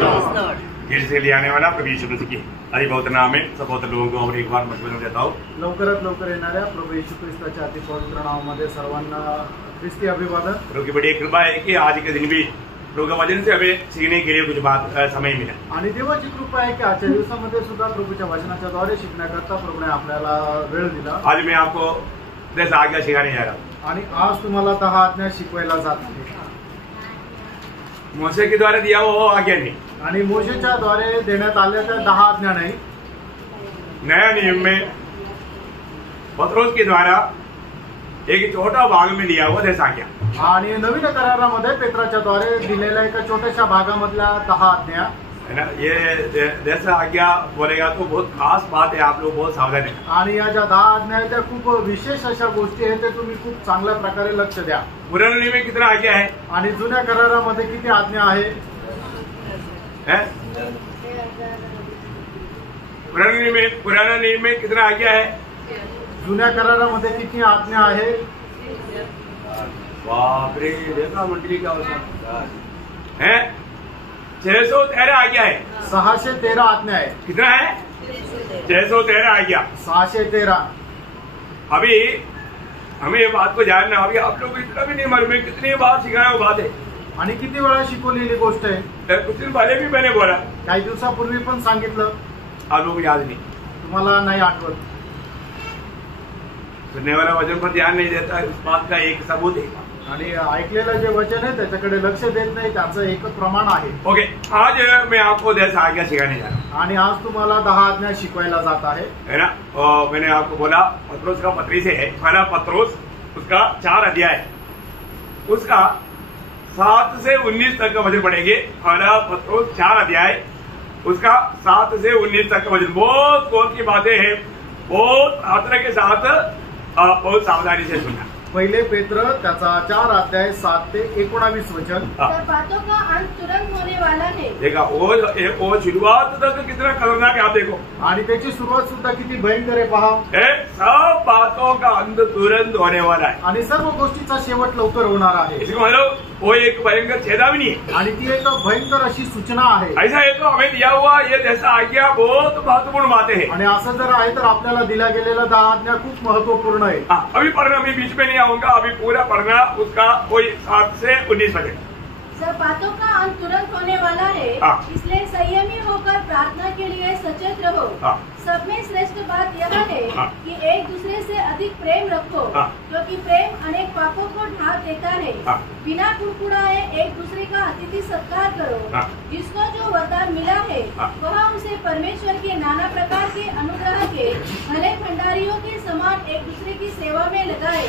Gel से ले आने वाला प्रभु यीशु मसीह की हरि बहुत नाम है सब बहुत लोगों को और एक बार मजबूत देता हूँ। लवकरात लवकर येणाऱ्या प्रभू येशू ख्रिस्ताच्या अति पवित्र नावामध्ये सर्वांना ख्रिस्ती अभिवादन। प्रभु की बड़ी कृपा है कि आज के दिन भी प्रभु के वचन से हमें सीखने के लिए कुछ बात समय मिला आणि देवाची कृपा आहे की आजच्या दिवसामध्ये सुद्धा प्रभूच्या वचनाच्या द्वारे शिकण्याकरता प्रभूने आपल्याला वेळ दिला। आज मैं आपको 10 आज्ञा सिखाने जा रहा हूँ आणि आज तुम्हाला 10 आज्ञा शिकवायला जात आहे। मूसे के द्वारा दिया वो आज्ञा नहीं आणि मोशेच्या द्वारे देण्यात आल्या त्या 10 आज्ञा नाही। नया नियम में पत्रोस के द्वारा एक छोटा भाग में लिया हुआ 10 आज्ञा आणि नवीन करारामध्ये पेत्राच्या द्वारे दिलेल्या एका छोट्याशा भागामधल्या 10 आज्ञा है ना। ये 10 आज्ञा बोलेगा तो बहुत खास बात है, आप लोग बहुत सावधान है। आणि या ज्या 10 आज्ञा आहेत त्या खूप विशेष अशा गोष्टी आहेत ते तुम्ही खूप चांगल्या प्रकारे लक्ष द्या। पुराने नियम में कितना आज्ञा है आणि जुन्या करारामध्ये किती आज्ञा आहे? पुराने नियम में कितना आज्ञा है? जुन्या करारामध्ये किती आज्ञा आहे? बाप रे, देखा मंडली क्या होता है? 613 आज्ञा है। 613 आज्ञा है। कितना है? 613 आज्ञा। 613। अभी हमें ये बात को जानना, अभी आप लोग इतना भी नहीं मालूम है कितनी बार सिखाया वो बात है आणि किती वेळा शिकवलेली गोष्ट आहे। कुछ दिन पहले भी मैंने बोला, काही दिवसापूर्वी पण सांगितलं, आप लोग याद नहीं, तुम्हाला नाही आठवत। सुनने वाला वचन पर ध्यान नहीं देता, इस बात का एक सबूत है। आणि ऐकलेलं जे वचन आहे त्याच्याकडे लक्ष देत नाही, त्याचं एक प्रमाण आहे। ओके, आज मैं आपको 10 आज्ञा सिखाने जा रहा हूँ आणि आज तुम्हाला 10 आज्ञा शिकवायला जात है ना। मैंने आपको बोला पत्रोस का पत्री से है, पहला पत्रोस उसका 4 अध्याय, उसका 7 से 19 तक का वचन पढ़ेंगे। पहला पत्रोस 4 अध्याय, उसका 7 से 19 तक का वचन। बहुत गौर की बातें हैं, बहुत आदर के साथ बहुत सावधानी से सुनना। पहिले पेत्र त्याचा 4 अध्याय 7 ते 19 वचन। सब बातों का अंत तुरंत होने वाला है। देखा वो शुरुआत तक कितना खतरनाक है, आप देखो। आणि त्याची सुरुवात सुद्धा किती भयंकर आहे पहा। सब बातों का अंत तुरंत होने वाला है आणि सर्व गोष्टीचा शेवट लवकर होणार आहे। इसको मतलब वो एक भयंकर चेतावनी है आणि ती एक भयंकर अशी सूचना आहे। ऐसा है तो हमें दिया हुआ ये 10 आज्ञा बहुत महत्वपूर्ण बातें हैं। आणि असं जर आहे तर आपल्याला दिल्या गेलेल्या 10 आज्ञा खूप महत्वपूर्ण आहे। अभी पढ़ना, अभी बीच में नहीं आऊंगा, अभी पूरा पढ़ना उसका कोई 7 से 19 वचन। सब बातों का अंत तुरंत होने वाला है, इसलिए संयमी होकर प्रार्थना के लिए सचेत रहो। सब में श्रेष्ठ बात यह है कि एक दूसरे से अधिक प्रेम रखो, क्योंकि प्रेम अनेक पापों को ढांक देता है। बिना कुड़कुड़ाए एक दूसरे का अतिथि सत्कार करो। जिसको जो वरदान मिला है वह उसे परमेश्वर के नाना प्रकार के अनुग्रह के भले भंडारियों के समान एक दूसरे की सेवा में लगाए।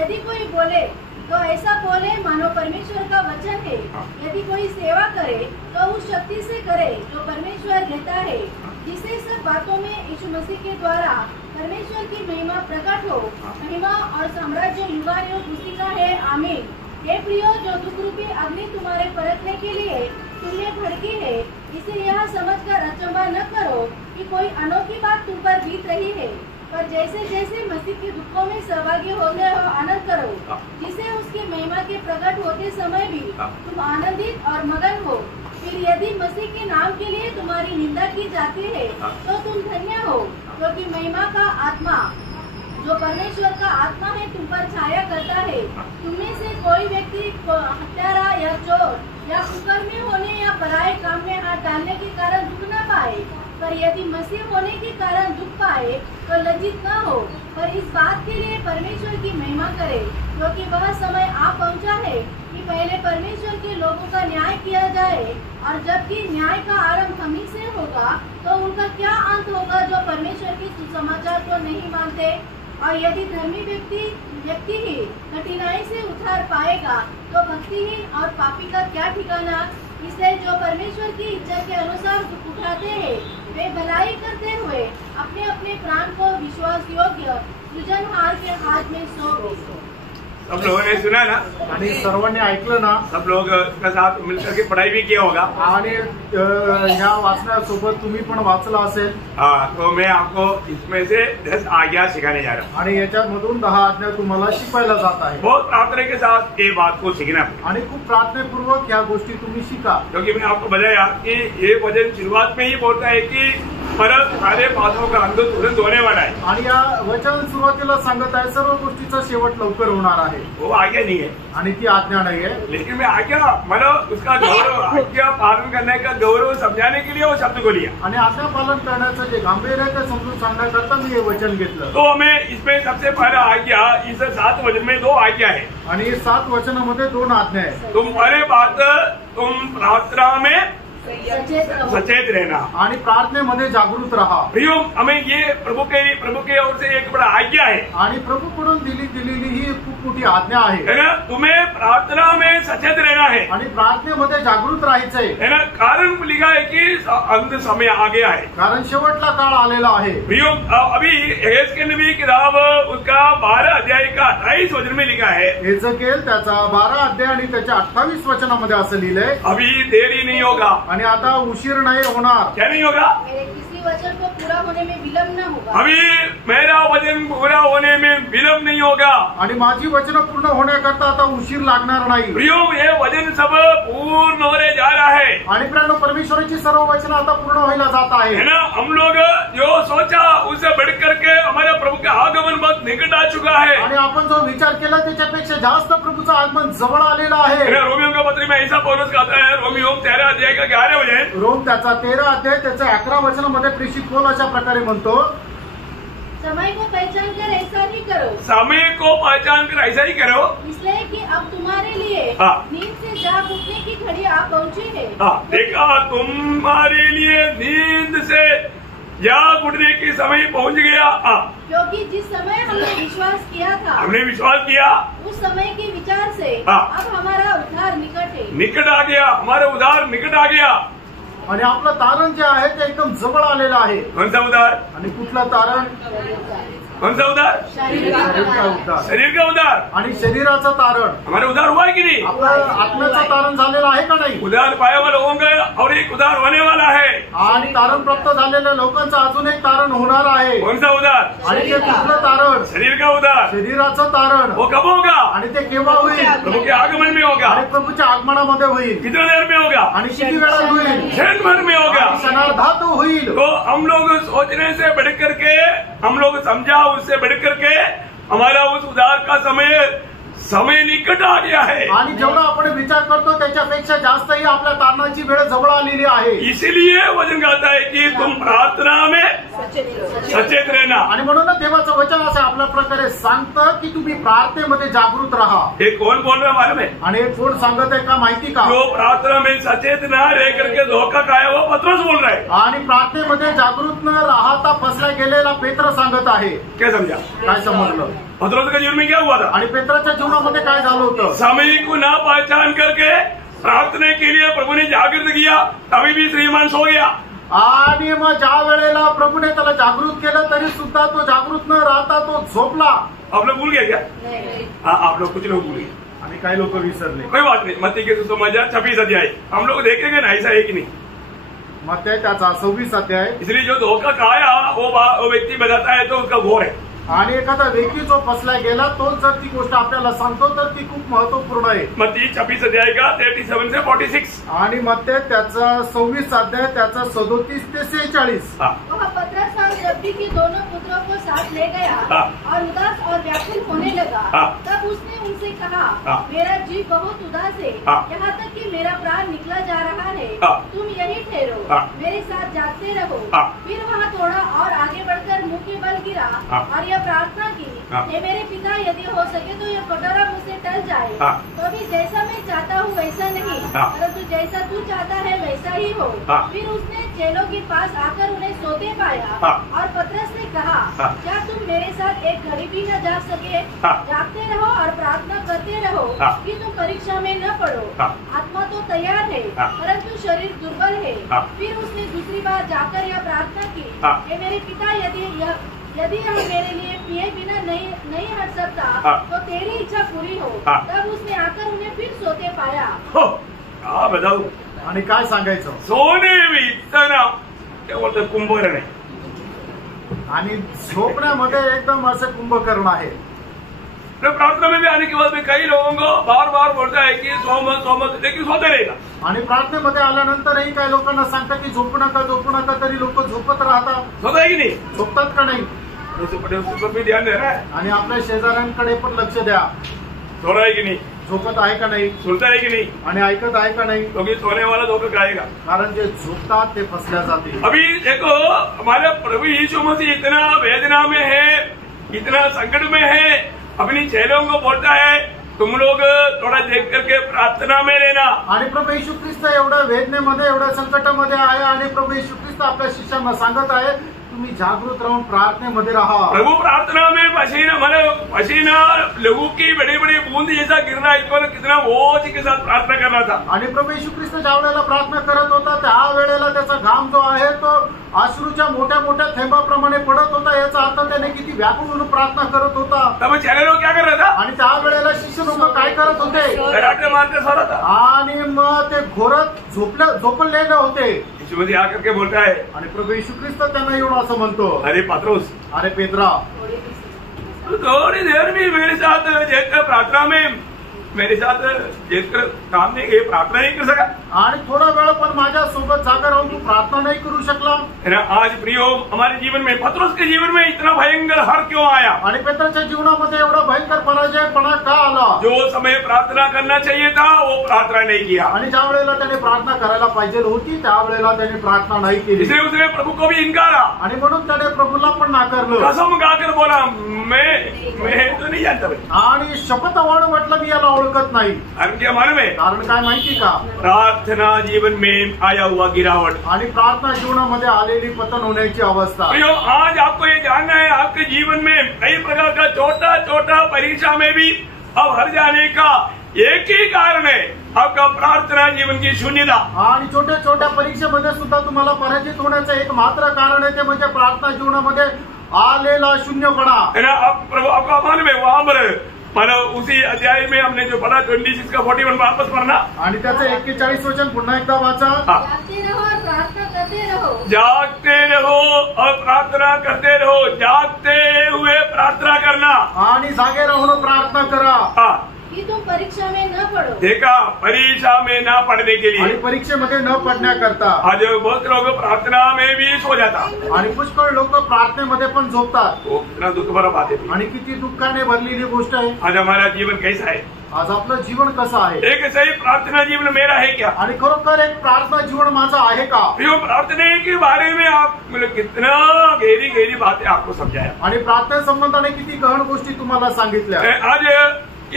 यदि कोई बोले तो ऐसा बोले मानो परमेश्वर का वचन है। यदि कोई सेवा करे तो उस शक्ति से करे जो परमेश्वर देता है, जिससे सब बातों में यीशु मसीह के द्वारा परमेश्वर की महिमा प्रकट हो। महिमा और साम्राज्य युगान युग उसी का है, आमीन। हे प्रियो, जो दुख रूपी अग्नि तुम्हारे परखने के लिए तुमने भड़की है, इसे यह समझकर अचंभा न करो कि कोई अनोखी बात तुम पर बीत रही है, पर जैसे जैसे मसीह के दुखों में सहभागी होते हो आनंद करो, जिसे उसकी महिमा के प्रकट होते समय भी तुम आनंदित और मगन हो। फिर यदि मसीह के नाम के लिए तुम्हारी निंदा की जाती है तो तुम धन्य हो, क्योंकि महिमा का आत्मा जो परमेश्वर का आत्मा है तुम पर छाया करता है। तुममें से कोई व्यक्ति हत्यारा या चोर या कुकर्मी होने या पराये काम में हाथ डालने के कारण दुख न पाए, पर यदि मसीह होने के कारण दुख पाए तो लज्जित न हो, पर इस बात के लिए परमेश्वर की महिमा करे, क्योंकि वह समय आ पहुंचा है कि पहले परमेश्वर के लोगों का न्याय किया जाए, और जबकि न्याय का आरंभ हम ही से होगा तो उनका क्या अंत होगा जो परमेश्वर के सुसमाचार को नहीं मानते। और यदि धर्मी व्यक्ति ही कठिनाई से उद्धार पाएगा तो भक्तिहीन और पापी का क्या ठिकाना। इसलिए जो परमेश्वर की इच्छा के अनुसार उठाते हैं वे भलाई करते हुए अपने अपने प्राण को विश्वास योग्य सृजनहार के हाथ में सौंप। सब लोगों ने सुना ना, आणि सर्वांनी ऐकलं ना, सब लोग इसके साथ मिलकर के पढ़ाई भी किया होगा आणि ह्या वाचण्यासोबत तुम्ही पण वाचला असेल। तो मैं आपको इसमें से 10 आज्ञा सिखाने जा रहा हूँ आणि याच्यामधून 10 आज्ञा तुम्हाला शिकवायला जात आहे। बहुत प्रार्थना के साथ ये बात को सीखना आणि खूप प्रार्थनापूर्वक ह्या गोष्टी तुम्ही शिका. क्योंकि मैंने आपको बताया कि ये वचन शुरुआत में ही बोलता है कि परत सारे पापों का अंत तुरंत होने वाला है. आणि या वचन सुरुवातीला सांगत आहे सर्व गोष्टीचा शेवट लवकर होणार आहे. वो आज्ञा नहीं है, आणि ती आज्ञा नाही आहे. लेकिन मैं आज्ञा मतलब उसका गौरव, आज्ञा पालन करने का गौरव समझाने के लिए वो शब्द को लिया. आणि आज्ञा पालन करण्याचं जे गांभीर्य आहे ते समजून सांगण्याकरता मी हे वचन घेतलं. तो हमें इसमें सबसे पहला आज्ञा, इस 7 वचन में 2 आज्ञा है. आणि 7 वचनामध्ये 2 आज्ञा आहे. तुम पहले बात, तुम प्रार्थना में सचेत रहना आणि प्रार्थनेमध्ये जागृत राहा. प्रियो, हमें ये प्रभु के ओर से एक बड़ा आज्ञा है. आणि प्रभूकडून दिलेली ही खूप मोठी आज्ञा आहे. है ना. तुम्हें प्रार्थना में सचेत रहना है. आणि प्रार्थनेमध्ये जागृत राहायचंय. है ना. कारण लिखा है कि अंत समय आ गया है. कारण शेवटला काळ आलेला आहे. प्रियो, अभी यहेजकेल नबी किताब उसका 12 अध्याय का 28 वचन में लिखा है. यहेजकेल त्याचा 12 अध्याय आणि त्याच्या 28 वचनामध्ये असं लिहिलंय, अभी देरी नहीं होगा. आणि आता उशीर नाही होणार. क्या नहीं होगा? मेरे किसी वचन को पूरा होने में विलंब न होगा. अभी मेरा वचन पूरा होने में विलंब नहीं होगा. आणि माझी वचन पूर्ण होण्याकरता आता उशीर लागणार नाही. प्रियो, ये वचन सब पूर्ण होने जा रहा है. आणि प्रियो, परमेश्वराची सर्व वचन आता पूर्ण व्हायला जात आहे. है ना. हम लोग जो सोचा उससे बढ़ करके हमारे प्रभु का आगमन बहुत निकट आ चुका है. आणि आपण जो विचार केला त्याच्यापेक्षा जास्त प्रभूचं आगमन जवळ आलेलं आहे. रोमियो का पत्र में ऐसा पौलुस कहता है, रोमियो 13 अध्याय का 11 वचन, रोम त्याचा 13 अध्याय त्याच्या 11 वचनामध्ये प्रेषित पौल अशा प्रकारे म्हणतो, समय को पहचान कर ऐसा नहीं करो. समय को पहचान कर ऐसा ही करो, इसलिए कि अब तुम्हारे लिए नींद से जाग उठने की घड़ी आ पहुंची है. देखा, तुम्हारे लिए नींद से जाग उठने की समय पहुंच गया. क्योंकि जिस समय हमने विश्वास किया था, हमने विश्वास किया, उस समय के विचार से अब हमारा उद्धार निकट है. निकट आ गया. हमारा उद्धार निकट आ गया. आणि आपलं तारण जे आहे ते एकदम जवळ आलेलं आहे. कौन सा उद्धार? आणि कुठलं तारण? कौन सा उद्धार? शरीर का उद्धार. शरीर का उद्धार. आणि शरीराचं तारण. हमारा उद्धार हुआ है कि नहीं? आपलं आत्म्याचं तारण झालेलं आहे का नाही? उद्धार पाया वाले होंगे और एक उद्धार होने वाला है. आणि तारण प्राप्त झालेल्या लोकांचं अजून एक तारण होणार आहे. कौन सा उद्धार? आणि ते कुठलं तारण? शरीर का उद्धार. शरीराचं तारण. वो कब होगा? आणि ते केव्हा होईल? प्रभु के आगमन में होगा. आणि प्रभूच्या आगमनामध्ये होईल. कितने देर में होगा? आणि किती वेळात होईल? क्षण भर में होगा. क्षणार्धात होईल. तो हम लोग सोचने से बढ़ करके, हम लोग समझा उससे बढ़ करके हमारा उस उद्धार का समय निकट आ गया है. आणि जेवढा आपण विचार करतो त्याच्यापेक्षा जास्तही आपल्या तारणाची वेळ जवळ आलेली आहे. इसलिए वचन कहता है कि तुम प्रार्थना में सचेत रहना. आणि म्हणून देवाचं वचन असं आपल्या प्रकारे सांगतं की तुम्ही प्रार्थनेमध्ये जागृत राहा. हे कौन बोल रहा है मालूम है? आणि कोण सांगत आहे का माहिती का? जो प्रार्थना में सचेत न रह करके धोखा खाया वो पत्रोस बोल रहा है. आणि प्रार्थनेमध्ये जागृत न राहता फसला गेलेला पेत्र सांगत आहे. क्या समझा? काय समजलं? पत्रोस के जीवन में क्या हुआ था? आणि पेत्राच्या जीवनामध्ये काय झालं होतं? समय को ना पहचान करके प्रार्थना के लिए प्रभु ने जागृत किया, तभी भी श्रीमान सो गया. आणि मग ज्या वेळेला प्रभूने त्याला जागृत केलं तरी सुद्धा तो जागृत न राहता तो झोपला. आप लोग भूल गए क्या? हाँ, आप लोग कुछ लोग भूल गए. आणि काही लोक विसरले. कोई बात नहीं. मत्ती के सुसमाचार 26 अध्याय हम लोग देखेंगे ना, ऐसा है कि नहीं? मग त्याचा 26 अध्याय. इसलिए जो धोखा खाया वो व्यक्ति बताता है तो उसका घोर है. आणि एखादा व्यक्ती जो फसला गेला तोच जर ती गोष्ट आपल्याला सांगतो तर ती खूप महत्वपूर्ण आहे. मत्ती 26 अध्याय का 37 से 46. आणि मग त्याचा 26 अध्याय त्याचा 37 ते 46. वह पतरस और जब्दी के दोनों पुत्रों को साथ ले गया और उदास और व्याकुल होने लगा. तब उसने उनसे कहा, मेरा जीव बहुत उदास है, यहाँ तक कि मेरा प्राण निकला जा रहा है. तुम यही ठहरो, मेरे साथ जागते रहो. फिर वह थोड़ा और आगे बढ़कर मुंह के बल गिरा और यह प्रार्थना की, हे मेरे पिता, यदि हो सके तो यह कटोरा मुझसे टल जाए. तो भी जैसा मैं चाहता हूँ वैसा नहीं, परंतु जैसा तू चाहता है वैसा ही हो. फिर उसने चेलों के पास आकर उन्हें सोते पाया और पतरस ने कहा, क्या तुम मेरे साथ एक घड़ी भी न जाग सके? जागते रहो और प्रार्थना करते रहो कि तुम परीक्षा में न पड़ो. आत्मा तो तैयार है परंतु शरीर दुर्बल है. फिर उसने दूसरी बार जाकर यह प्रार्थना की, हे मेरे पिता, यदि यह मेरे लिए पिए बिना नहीं हट सकता तो तेरी इच्छा पूरी हो. तब उसने आकर उन्हें फिर सोते पाया. बताओ. आणि काय सांगायचं? सोने में इतना क्या बोलते कुंभकर्ण आहे. आणि झोपण्यामध्ये एकदम असं कुंभकर्ण आहे. प्रार्थना में भी आने के बाद में कई लोगों को बार बार बोलता है कि सोमत, लेकिन सोते रहेगा। आणि प्रार्थनेमध्ये आल्यानंतरही काही लोकांना सांगतात की झोपू नका, तरी लोक झोपत राहतात. सोता है कि नहीं? झोपतात का नाही? उसको भी ध्यान दे रहा है, आणि आपल्या शेजाऱ्यांकडे पण लक्ष द्या. सो रहा है कि नहीं? झोपत आहे का नाही? सुनता है कि नहीं? आणि ऐकत आहे का नाही? क्योंकि सोने वाला धोखा खाएगा. कारण जे झोपतात ते फसल्या जातील. अभी देखो हमारे प्रभु यीशु मसीह इतना वेदना में है, इतना संकट में है, अपनी चेलों को बोलता है तुम लोग थोड़ा देख करके प्रार्थना में लेना. आणि प्रभू येशू ख्रिस्त एवढ्या वेदनेमध्ये, एवढ्या संकटामध्ये आहे आणि प्रभू येशू ख्रिस्त आपल्या शिष्यांना सांगत आहे तुम्ही जागृत राहून प्रार्थनेमध्ये राहा. प्रभु प्रार्थना में पसीना लहू की बड़ी बड़ी बूंद जैसा गिरना, इसको कितना बोझ के साथ प्रार्थना करना था. आणि प्रभू येशू ख्रिस्त ज्या वेळेला प्रार्थना करत होता त्यावेळेला त्याचा घाम जो आहे तो अश्रूच्या मोठ्या मोठ्या थेंबाप्रमाणे पडत होता. याचा अर्थ त्याने किती व्याकुळ होऊन प्रार्थना करत होता. तब चले लोग क्या कर रहा था? आणि त्यावेळेला शिष्य लोक काय करत होते? कराटे मारते सो रहा था. आणि मग ते घोरत झोपलेले होते. यीशु मसीह आकर के बोलता है, आणि प्रभू येशू ख्रिस्त त्यांना येऊन असं म्हणतो, अरे पत्रोस, अरे पेत्रा, थोड़ी देर भी मेरे साथ देखकर प्रार्थना में मेरे साथ देखकर काम नहीं, ये प्रार्थना नहीं कर सका. आणि थोडा वेळ पण माझ्या सोबत जागा राहून तू प्रार्थना नाही करू शकला. आज प्रियो हमारे जीवन में, पत्रोस के जीवन में इतना भयंकर हार क्यों आया? आणि पेत्राच्या जीवनामध्ये एवढा भयंकर पराजयपणा का आला? जो समय प्रार्थना करना चाहिए था वो प्रार्थना नहीं किया. आणि ज्या वेळेला त्याने प्रार्थना करायला पाहिजे होती त्यावेळेला त्याने प्रार्थना नाही केली. इसलिए उसने प्रभु को भी इनकारा. आणि म्हणून त्याने प्रभूला पण नाकारलं. कसम खाकर बोला मैं तो नहीं जानता भाई. आणि शपथवाण म्हटलं मी याला ओळखत नाही. कारण क्या मालूम है? कारण काय माहिती का? प्रार्थना जीवन में आया हुआ गिरावट. आणि प्रार्थना जीवनामध्ये आलेली पतन होण्याची अवस्था. आज आपको ये जानना है आपके जीवन में कई प्रकार का छोटा छोटा परीक्षा में भी अब हर जाने का एक ही कारण है, आपका प्रार्थना जीवन की शून्यता. आणि छोट्या छोट्या परीक्षेमध्ये सुद्धा तुम्हाला पराजित होण्याचं एक मात्र कारण आहे, ते म्हणजे प्रार्थना जीवनामध्ये आलेला शून्यपणा. आपको मालूम है वहां पर उसी अध्याय में हमने जो पढ़ा 26 का 41 वापस पढ़ना. आणि त्याचं 41 वचन पुन्हा एकदा वाचा. जागते रहो और प्रार्थना करते रहो. जागते रहो और प्रार्थना करते रहो. जागते हुए प्रार्थना करना. आणि जागे राहून प्रार्थना करा. कि तुम परीक्षा में न पढ़ो. देखा, परीक्षा में न पढ़ने के लिए. आणि परीक्षेमध्ये न पडण्याकरता. आज बहुत लोग प्रार्थना में भी सो जाता. आणि पुष्कळ लोक प्रार्थनेमध्ये पण झोपतात. कितना दुःख भरा बात है. आणि किती दुःखाने भरलेली गोष्ट आहे. आज हमारा जीवन कैसा है? आज आपलं जीवन कसं आहे? एक सही प्रार्थना जीवन मेरा है क्या? आणि खरोखर एक प्रार्थना जीवन माझं आहे का? प्रार्थना के बारे में आप कितना गहरी गहरी बातें आपको समझाया. आणि प्रार्थना संबंधाने किती गहन गोष्टी तुम्हाला सांगितल्या. आज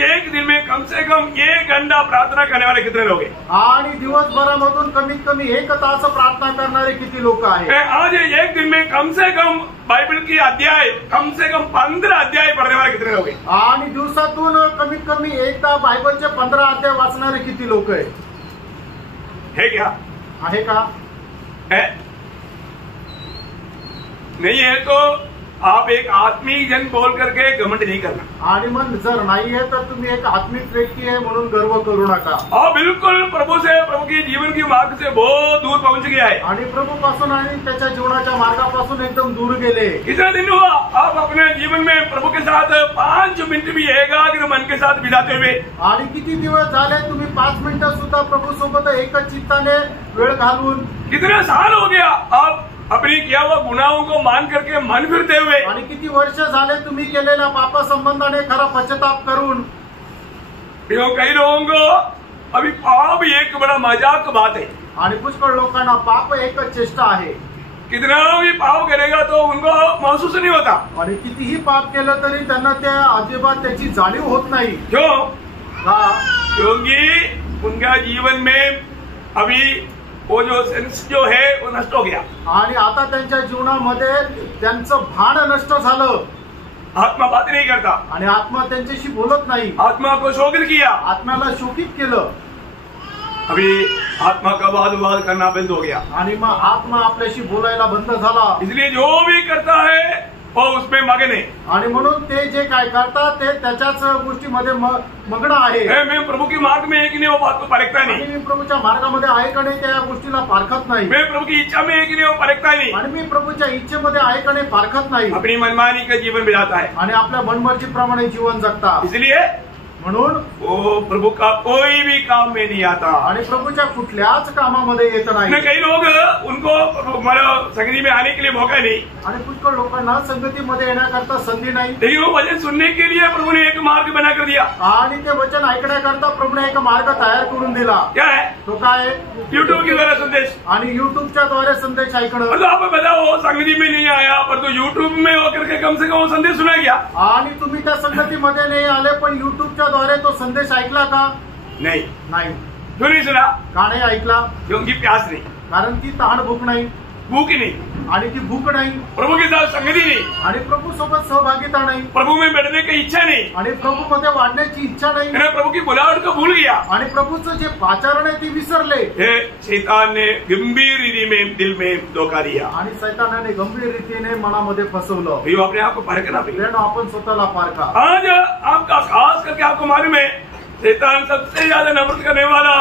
एक दिन में कम से कम 1 घंटा प्रार्थना करने वाले कितने लोग हैं? आणि दिवसभरामधून कमीत कमी 1 तास प्रार्थना करणारे किती लोक आहेत? आज एक दिन में कम से कम बाइबल की अध्याय कम से कम 15 अध्याय पढ़ने वाले कितने लोग हैं? आणि दिवसातून कमीत कमी एकदा बायबलचे 15 अध्याय वाचणारे किती लोक आहेत? है क्या? आहे का? है नहीं है तो आप एक आत्मीय जन बोल करके घमंड नहीं करना. आणि मग जर नाही आहे तर तुम्ही एक आत्मिक व्यक्ती आहे म्हणून गर्व करू नका. बिल्कुल प्रभु की जीवन की मार्ग से बहुत दूर पहुंच गया है. आणि प्रभू पासून आणि त्याच्या जीवनाच्या मार्गापासून एकदम दूर गेले. कितना दिन हुआ आप अपने जीवन में प्रभु के साथ 5 मिनट भी एकाग्र मन के साथ बिताते हुए? आणि किती दिवस झाले तुम्ही 5 मिनिटं सुद्धा प्रभू सोबत एकच चित्ताने वेळ घालवून? कितने साल हो गया आप अपनी किया हुआ गुनाहों को मान करके मन फिरते हुए? आणि किती वर्ष झाले तुम्ही केलेल्या पापा संबंधाने खरा पश्चाताप करून? कई लोगों को अभी पाप एक बड़ा मजाक बात है. आणि पुष्कळ लोकांना पाप एकच चेष्टा आहे. कितना भी पाप करेगा तो उनको महसूस नहीं होता. आणि कितीही पाप केलं तरी त्यांना त्या अजिबात त्याची जाणीव होत नाही. क्यों? क्योंकि उनका जीवन में अभी वो जो सेंस जो है वो नष्ट हो गया. आणि आता त्यांच्या जीवनामध्ये त्यांचं भान नष्ट झालं. आत्मा बात नहीं करता. आणि आत्मा त्यांच्याशी बोलत नाही. आत्मा को शोकित किया. आत्म्याला शोकित केलं. अभी आत्मा का वाद करना बंद हो गया. आणि मग आत्मा आपल्याशी बोलायला बंद झाला. इसलिए जो भी करता है वो उसमें मगन है। आणि म्हणून ते जे काय करतात ते त्याच्याच गोष्टीमध्ये मग्न आहे। मैं प्रभु के मार्ग में है कि नहीं वो बात को परखता नहीं। मी प्रभूच्या मार्गामध्ये आहे का नाही त्या गोष्टीला पारखत नाही। मैं प्रभु की इच्छा में है कि नहीं वो परखता नहीं। आणि मी प्रभूच्या इच्छेमध्ये आहे का नाही पारखत नाही। अपनी मनमानी का जीवन बिताता है आणि आपल्या मनमर्जीप्रमाणे जीवन जगता। इसलिए म्हणून वो प्रभु का कोई भी काम में नहीं आता आणि प्रभूच्या कुठल्याच कामामध्ये येत नाही। कई लोग उनको संगति में आने के लिए मौका नहीं आणि पुष्कळ लोकांना संगतीमध्ये येण्याकरता संधी नाही। लेकिन वो वचन सुनने के लिए प्रभु ने एक मार्ग बना कर दिया। आणि ते वचन ऐकण्याकरता प्रभूने एक मार्ग तयार करून दिला। क्या है? तो काय? यूट्यूब के द्वारा संदेश। आणि युट्यूबच्या द्वारे संदेश ऐकणं। मतलब आप बताओ संगति में नहीं आया पर तो यूट्यूब में होकर के कम से कम वो संदेश सुना गया। आणि तुम्ही त्या संगतीमध्ये नाही आले पण युट्यूबच्या द्वारे तो संदेश ऐकला का? नहीं। क्यों नहीं सुना? का नाही ऐकला? क्योंकि प्यास नहीं, कारण ती तहान भूक नाही, भूख नहीं, आणि ती भूक नाही, प्रभु के साथ संगति नहीं, आणि प्रभू सोबत सहभागिता नाही, प्रभु में बैठने की इच्छा नहीं, आणि प्रभू मध्ये वाढण्याची इच्छा नाही, प्रभु की बुलावट को भूल गया, आणि प्रभूचं जे पाचारण आहे ती विसरले। शैतान ने गंभीर रीति में दिल में धोखा दिया आणि शैतानाने गंभीर रीतीने मनामध्ये फसवलं। भाई अपने आप को परखना भाई, आपण स्वतःला पारखा। आज आपका खास करके आपको मालूम है शैतान सबसे ज्यादा नफरत करने वाला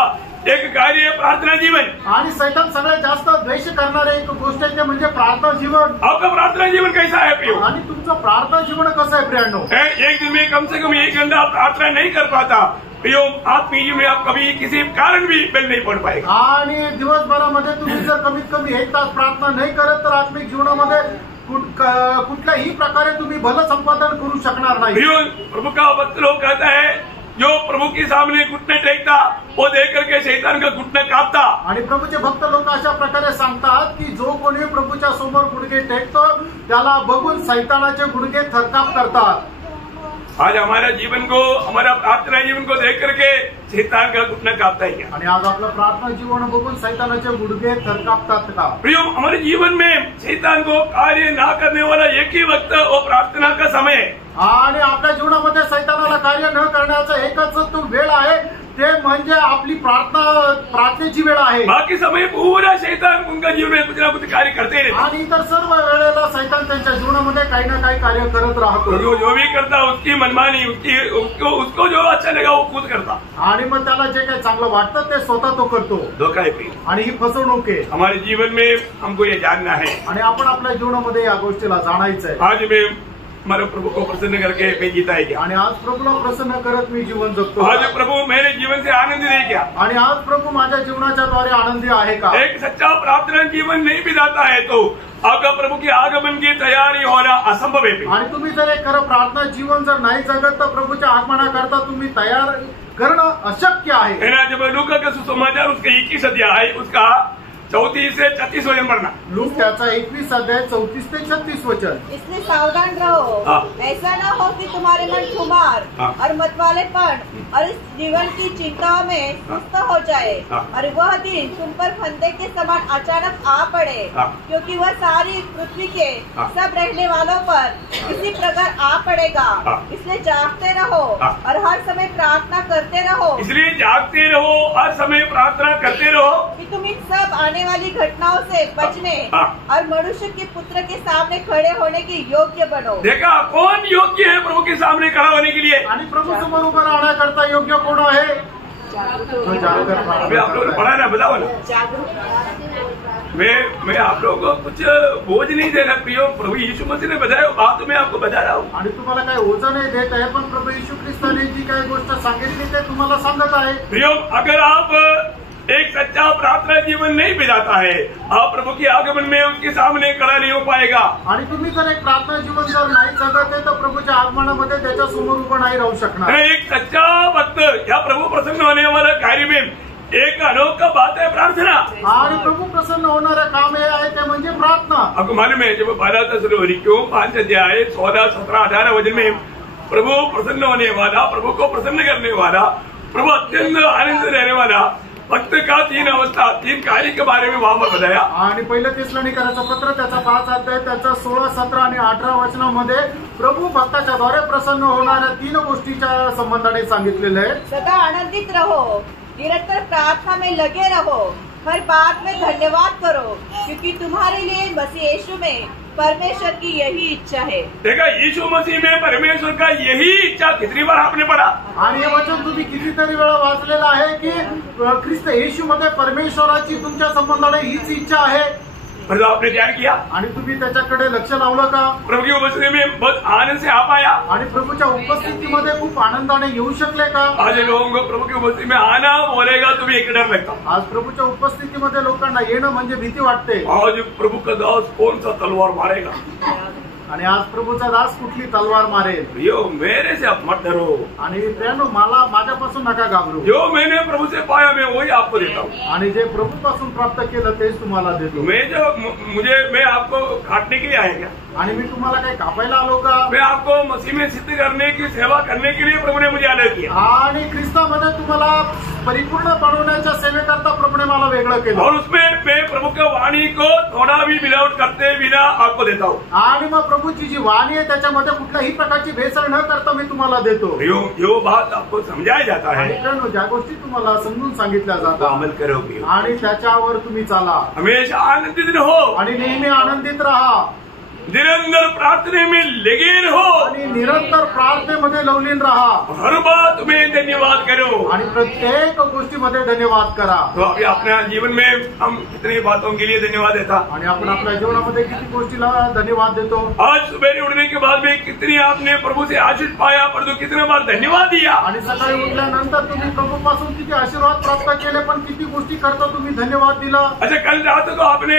एक कार्य है प्रार्थना जीवन। आणि शैतान सगळ्यात जास्त द्वेष करणारे एक गोष्ट आहे ते म्हणजे प्रार्थना जीवन। आपका प्रार्थना जीवन कैसा है प्रियो? आणि तुमचं प्रार्थना जीवन कसं आहे प्रियांनो? एक दिन में कम से कम 1 घंटा आप प्रार्थना नहीं कर पाता प्रियो, आत्मीय जीवन में आप कभी किसी कारण भी बेल नहीं पड़ पाएगा। आणि दिवसभरामध्ये तुम्ही जर कमीत कमी 1 तास प्रार्थना नाही करत तर आत्मिक जीवनामध्ये कुठल्याही प्रकारे तुम्ही भलं संपादन करू शकणार नाही। प्रभु का भक्त लोग कहता है जो प्रभु के सामने घुटने टेकता वो देख करके शैतान का घुटना कापता। आणि प्रभूचे भक्त लोक अशा प्रकारे सांगतात की जो कोणी प्रभूच्या समोर गुडघे टेकतो त्याला बघून शैतानाचे गुडघे थरकाप करतात। आज हमारा जीवन को, हमारा प्रार्थना जीवन को देख करके शैतान का घुटना कापता है क्या? आणि आज आपलं प्रार्थना जीवन बघून शैतानाचे गुडघे थरकापतात का? प्रियो हमारे जीवन में शैतान को कार्य ना करने वाला एक ही वक्त वो प्रार्थना का समय है। आणि आपल्या जीवनामध्ये शैतानाला कार्य न करण्याचा एकच तो वेळ आहे ते म्हणजे आपली प्रार्थनेची वेळ आहे। बाकी समय पूरा शैतान उनका जीवन में कुछ ना कुछ कार्य करते रहते आणि इतर सर्व वेळेला शैतान त्यांच्या जीवनामध्ये काही ना काही कार्य करत राहतो। जो भी करता उसकी मनमानी, उसको जो अच्छा लगा वो खुद करता। आणि मग त्याला जे काही चांगलं वाटतं ते स्वतः तो करतो। धोखा है आणि ही फसवणूक आहे। हमारे जीवन में हमको ये जानना है आणि आपण आपल्या जीवनामध्ये या गोष्टीला जाणायचं आहे। आज मैं हमारे प्रभु को प्रसन्न करके मैं जीता है क्या? आणि आज प्रभूला प्रसन्न करत मी जीवन जगतो। आज प्रभु मेरे जीवन से आनंदित है क्या? आणि आज प्रभू माझ्या जीवनाच्या द्वारे आनंदी आहे का? एक सच्चा प्रार्थना जीवन नहीं बिताता है तो आपका प्रभु की आगमन की तैयारी होना असंभव है। आणि तुम्ही जर एक खरं प्रार्थना जीवन जर नाही जगत तर प्रभूच्या आगमनाकरता तुम्ही तयार करणं अशक्य आहे। जब लूका का सुसमाचार उसका 21 अध्याय उसका 34 से 36 वचन पढ़ना। लूक त्याचा 21 अध्याय 34 ते 36 वचन। इसलिए सावधान रहो, ऐसा ना हो कि तुम्हारे मन खुमार और मतवालेपन और इस जीवन की चिंताओं में सुस्त हो जाए और वह दिन तुम पर फंदे के समान अचानक आ पड़े, क्योंकि वह सारी पृथ्वी के सब रहने वालों पर किसी प्रकार आ पड़ेगा। इसलिए जागते रहो और हर समय प्रार्थना करते रहो। इसलिए जागते रहो, हर समय प्रार्थना करते रहो कि तुम इन सब आने वाली घटनाओं से बचने और मनुष्य के पुत्र के सामने खड़े होने के योग्य बनो। देखा कौन योग्य है प्रभु के सामने खड़ा होने के लिए? आणि प्रभू समोर उभं राहण्याकरता योग्य कोण आहे? अभी आप लोगों ने पढ़ा ना, बताओ ना। मैं आप लोगों को कुछ बोझ नहीं दे रहा प्रियो, प्रभु यीशु मसीह ने बताया बात मैं आपको बता रहा हूँ। आणि तुम्हाला काही ओझं नाही देत आहे पण प्रभू यीशु ख्रिस्ताने जी काही गोष्ट सांगितली ते तुम्हाला सांगत आहे। प्रियो अगर आप एक सच्चा प्रार्थना जीवन नहीं बिताता है आप प्रभु के आगमन में उसके सामने खड़ा नहीं हो पाएगा। आणि तुम्ही जर एक प्रार्थना जीवन जर नाही जगत आहे तर प्रभूच्या आगमनामध्ये त्याच्या समोर उभं नाही राहू शकणार। एक सच्चा भक्त या प्रभु प्रसन्न होने वाला कार्य में एक अनोखा बात है प्रार्थना। आणि प्रभू प्रसन्न होणारं काम हे आहे ते म्हणजे प्रार्थना। आपको मालूम है जब 12 Thessalonians 5 अध्याय 14, 17, 18 वचन में प्रभु प्रसन्न होने वाला, प्रभु को प्रसन्न करने वाला, प्रभु अत्यंत आनंद रहने वाला भक्त का 3 अवस्था 3 कार्य के बारे में वहां पर बताया। आणि पहिलं थिस्सलुनीकराचं पत्र त्याचा 5 अध्याय त्याचा 16, 17 आणि 18 वचनामध्ये प्रभू भक्ताच्या द्वारे प्रसन्न होणाऱ्या 3 गोष्टीच्या संबंधाने सांगितलेलं आहे। सदा आनंदित रहो, निरंतर प्रार्थना में लगे रहो, हर बात में धन्यवाद करो, क्योंकि तुम्हारे लिए मसीह यीशु में परमेश्वर की यही इच्छा है। देखा, यीशु मसीह में परमेश्वर का यही इच्छा कितनी बार आपने पढ़ा? आणि हे वचन तुम्ही कितीतरी वेळा वाचलेलं आहे की ख्रिस्त येशू मध्ये परमेश्वराची तुमच्या संबंधाने हीच इच्छा आहे। मतलब आपने ध्यान किया आणि तुम्ही त्याच्याकडे लक्ष लावलं का? प्रभु की उपस्थिति में बहुत आनंद से आप आया। आणि प्रभूच्या उपस्थितीमध्ये खूप आनंदाने येऊ शकले का? आज लोगों को प्रभु की उपस्थिति में आना बोलेगा तो भी एक डर लगता। आज प्रभूच्या उपस्थितीमध्ये लोकांना येणं म्हणजे भीती वाटते। आज प्रभु का दास कौन सा तलवार मारेगा? आणि आज प्रभूचा दास कुठली तलवार मारेल? यो मेरे से आप मत डरो। आणि प्रियानो, मला माझ्यापासून नका घाबरू। जो मैंने प्रभु से पाया मैं वही आपको देता हूँ। आणि जे प्रभूपासून प्राप्त केलं तेच तुम्हाला देतो। मैं आपको काटने के लिए आया क्या? आणि मी तुम्हाला काही कापायला आलो का? मैं आपको मसीह में सिद्ध करने की सेवा करने के लिए प्रभु ने मुझे अलग किया। आणि ख्रिस्तामध्ये तुम्हाला परिपूर्ण बनवण्याच्या सेवेकरता प्रभूने मला वेगळं केलं। और उसमें मैं प्रभु के वाणी को थोड़ा भी मिलावट करते बिना आपको देता हूँ। आणि मग प्रभूची जी वाणी आहे त्याच्यामध्ये कुठल्याही प्रकारची भेसळ न करता मी तुम्हाला देतो। जो बात आपको समझाया जाता है, ज्या गोष्टी तुम्हाला समजून सांगितल्या जातात अमल करोगे आणि त्याच्यावर तुम्ही चाला। हमेशा आनंदित रहो आणि नेहमी आनंदित राहा। निरंतर प्रार्थने में लगे रहो आणि निरंतर प्रार्थनेमध्ये लवलीन राहा। हर बात में धन्यवाद करो आणि प्रत्येक गोष्टीमध्ये धन्यवाद करा। तो अभी अपने जीवन में हम कितनी बातों के लिए धन्यवाद देता। आणि आपण आपल्या जीवनामध्ये किती गोष्टीला धन्यवाद देतो। आज सुबह उठने के बाद में कितनी आपने प्रभु से आशीष पाया, परंतु कितने बार धन्यवाद दिया। आणि सकाळी उठल्यानंतर तुम्ही प्रभूपासून किती आशीर्वाद प्राप्त केले, पण किती गोष्टी करता तुम्ही धन्यवाद दिला। अच्छा, कल रात को आपने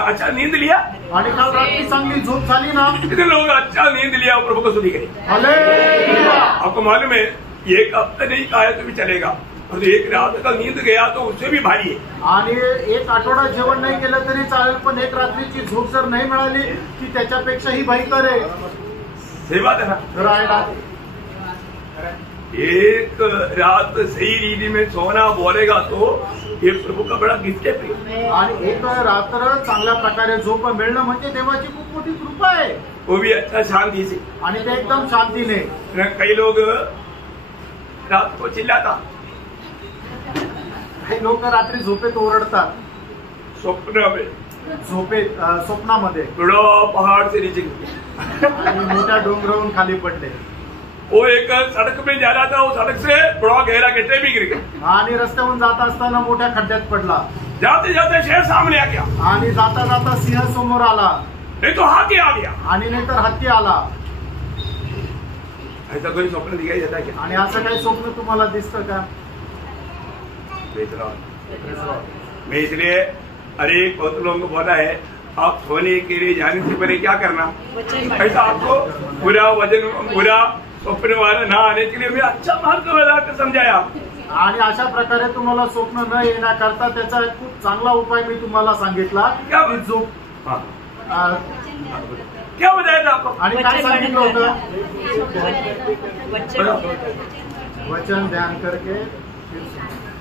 अच्छा नींद लिया? आणि काल रात्री चांगली झोप झाली ना? कितने लोग अच्छा नींद लिया और प्रभु को स्तुति करें? हालेलुया। आपको मालूम है एक हफ्ते नहीं खाया तो भी चलेगा, और एक रात का नींद गया तो उससे भी भारी है। आणि एक आठवडा जेवण नाही केलं तरी चालेल, पण एक रात्रीची झोप जर नाही मिळाली की त्याच्यापेक्षाही भयंकर आहे। सेवा देना एक रात सही रीति में सोना बोलेगा तो ये प्रभु का बड़ा गिफ्ट है। आणि एक रात्र चांगल्या प्रकारे झोप मिळणं म्हणजे देवाची खूप मोठी कृपा आहे। वो भी अच्छा शांति से, आणि ते एकदम शांतीने। कई लोग रात को चिल्लाता, काही लोक रात्री झोपेत ओरडतात, स्वप्न में स्वप्नामध्ये बड़ा पहाड़ से नीचे गिर आणि मोठ्या डोंगरावरून खाली पडले। वो एक सड़क में जा रहा था, वो सड़क से बड़ा गहरा गड्ढे में गिर गया। आणि रस्त्यावरून जात असताना मोठ्या खड्ड्यात पडला। जाते जाते शेर सामने आ गया, आणि जाता जाता सिंह समोर आला, नहीं तो हाथी आ गया। आणि नाहीतर हत्ती आला। ऐसा कोई स्वप्न दिखाई देता है क्या? आणि असं काही स्वप्न तुम्हाला दिसतं का? मैं इसलिए अनेक बहुत लोगों को बोला है, आप सोने के लिए जाने से पहले क्या करना, ऐसा आपको पूरा स्वप्न वाला ना आने के लिए मैं अच्छा मार्ग बताकर समझाया। आणि अशा प्रकारे तुम्हाला स्वप्न न येण्याकरता त्याचा एक खूप चांगला उपाय मी तुम्हाला सांगितला की झोप। क्या बताया था आपको? आणि काय सांगितलं होतं? वचन ध्यान करके।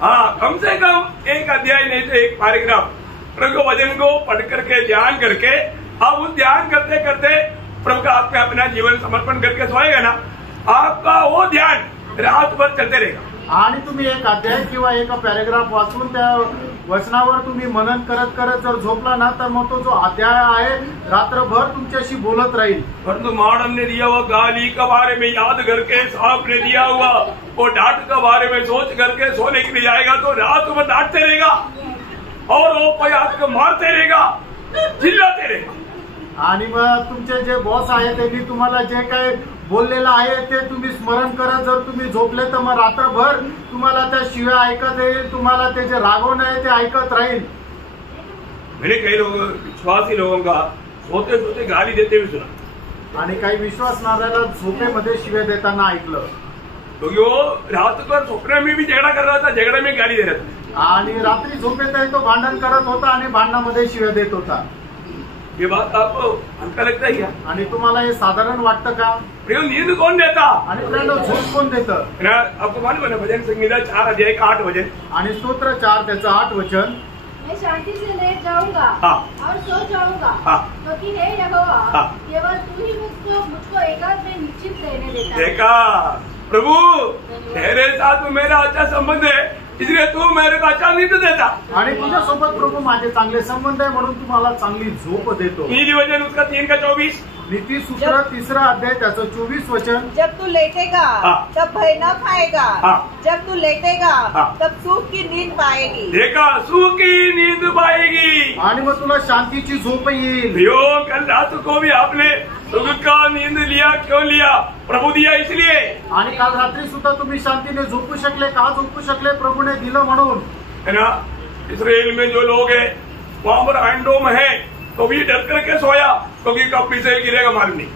हाँ, कम से कम एक अध्याय नहीं तो एक पैराग्राफ प्रभु वचन को पढ़ करके ध्यान करके, आप उस ध्यान करते करते प्रभु का आपका अपना जीवन समर्पण करके सोएगा ना, आपका वो ध्यान रात भर चलते रहेगा। आणि तुम्ही एक अध्याय किंवा एक पॅरेग्राफ वाचून त्या वचनावर तुम्ही मनन करत करत जर झोपला ना, तर मग तो जो अध्याय आहे रात्रभर तुमच्याशी बोलत राहील। परंतु मॉडर्न ने दिया हुआ गाली के बारे में याद करके, सांप ने दिया हुआ वो डांट के बारे में सोच करके सोने के लिए जाएगा तो रात भर डांटते रहेगा और वो कोई आपको मारते रहेगा, चिल्लाते रहेगा। आणि मग तुमचे जे बॉस आहे त्यांनी तुम्हाला जे काही बोललेलं आहे ते तुम्ही स्मरण करत जर तुम्ही झोपले तर मग रात्रभर तुम्हाला त्या शिव्या ऐकत येईल, तुम्हाला ते जे रागवणं आहे ते ऐकत राहील। मैंने कई लोग विश्वासी लोगों का सोते सोते गाली देते हुए सुना, आणि काही विश्वासणाऱ्याला झोपेमध्ये शिव्या देताना ऐकलं, क्योंकि वो रात भर स्वप्न में भी झगड़ा कर रहा था, झगड़े में गाली दे रहा था। आणि रात्री झोपेतही तो भांडण करत होता आणि भांडणामध्ये शिव्या देत होता। ये बात आपको हल्का लगता है क्या? आणि तुम्हाला हे साधारण वाटतं का? नींद कौन देता? आणि आपल्याला झोप कोण देतं? आपको मालूम है ना, भजन संहिता 4 अध्याय का 8 वचन आणि स्तोत्र 4 त्याचं 8 वचन। मैं शांति से लेट जाऊंगा और सो जाऊंगा, क्योंकि हे यहोवा केवल तू ही मुझको एकांत में निश्चित रहने देता है। देखा प्रभु, तेरे साथ मेरा अच्छा संबंध है, इसलिए तू मेरे को अच्छा नींद देता। आणि तुझ्यासोबत प्रभू माझे चांगले संबंध आहे म्हणून तुम्हाला चांगली झोप देतो। नीति वचन उसका 3:24 नीति सूत्र 3रा अध्याय त्याचं 24 वचन। जब तू लेटेगा तब भय न खाएगा, जब तू लेटेगा तब सुख की नींद पाएगी। देखा, सुख की नींद पाएगी आणि मग तुला शांतीची झोप येईल। भैया कल रात को भी आपने सुख का नींद लिया, क्यों लिया? प्रभु दिया इसलिए। आणि काल रात्री सुद्धा तुम्ही शांतीने झोपू शकले, का झोपू शकले? प्रभूने दिलं म्हणून, है ना। इसराइल में जो लोग हैं वहां पर आयरन है तो भी डर करके सोया क्योंकि कब मिसाइल गिरेगा मालूम नहीं।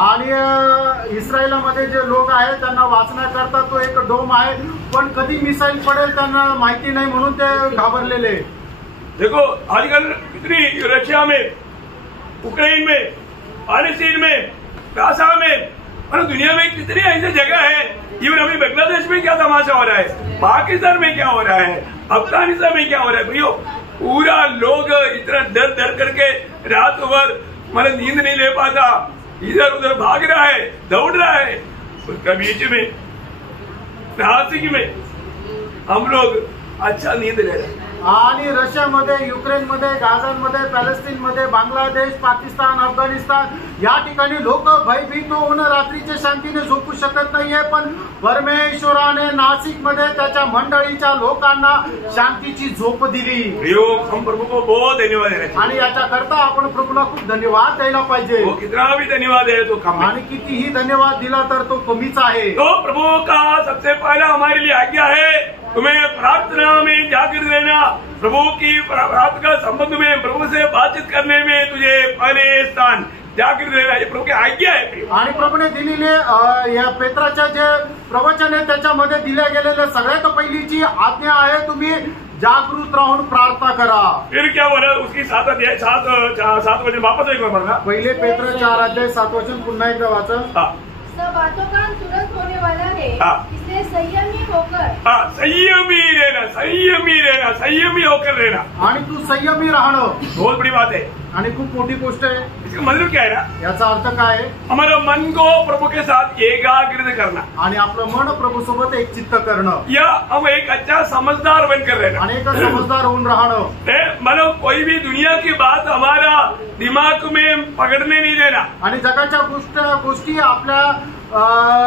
आणि इस्रायलामध्ये जे लोक आहेत त्यांना वाचण्याकरता तो एक डोम आहे, पण कधी मिसाईल पडेल त्यांना माहिती नाही म्हणून ते घाबरलेले। देखो आजकल कितनी रशिया में, उक्रेन में, पैलेस्टीन में, गाजा में, और दुनिया में कितनी ऐसी जगह है। इवन अभी बांग्लादेश में क्या तमाशा हो रहा है, पाकिस्तान में क्या हो रहा है, अफगानिस्तान में क्या हो रहा है। भैया पूरा लोग इतना डर डर करके रात भर मतलब नींद नहीं ले पाता, इधर उधर भाग रहा है, दौड़ रहा है। उसका बीच में नासिक में हम लोग अच्छा नींद ले रहे हैं। आणि रशियामध्ये, युक्रेनमध्ये, गाझामध्ये, पॅलेस्टीनमध्ये, बांगलादेश, पाकिस्तान, अफगाणिस्तान या ठिकाणी लोक भयभीत होऊन रात्रीच्या शांतीने झोपू शकत नाहीये, पण परमेश्वराने नाशिकमध्ये त्याच्या मंडळीच्या लोकांना शांतीची झोप दिली। हम प्रभु को बहुत धन्यवाद देना चाहिए आणि याच्याकरता आपण प्रभूला खूप धन्यवाद द्यायला पाहिजे। वो कितना भी धन्यवाद है तो कम है, आणि कितीही धन्यवाद दिला तर तो कमीच आहे। तो प्रभु का सबसे पहला हमारे लिए आज्ञा है तुम्हें प्रार्थना में जागृत रहना। प्रभु की प्रार्थना संबंध में, प्रभु से बातचीत करने में तुझे पहले स्थान जागृत रहना, ये प्रभु की आज्ञा है। आणि प्रभूने दिलेले या पेत्राच्या जे प्रवचन आहे त्याच्यामध्ये दिल्या गेलेल्या सगळ्यात पहिलीची आज्ञा आहे तुम्ही जागृत राहून प्रार्थना करा। फिर क्या बोला उसकी 7 वचन वापस एक बार पढ़ना। पहिले पेत्र 4:7 वचन पुन्हा एकदा वाचा। सब बातों का तुरंत होने वाला है, इसलिए संयमी होकर, संयमी रहना, संयमी रहना, संयमी होकर रहना। आणि तू संयमी राहणं बहुत बड़ी बात है आणि खूप मोठी गोष्ट आहे। इसका मतलब क्या है ना, याचा अर्थ काय आहे? हमारा मन को प्रभु के साथ एकाग्रित करना आणि आपलं मन प्रभू सोबत एक चित्त करणं, या हम एक अच्छा समझदार बनकर रहना, आणि एक समजदार होऊन राहणं। मतलब कोई भी दुनिया की बात हमारा दिमाग में पकड़ने नहीं देना, आणि जगाच्या गोष्टी आपल्या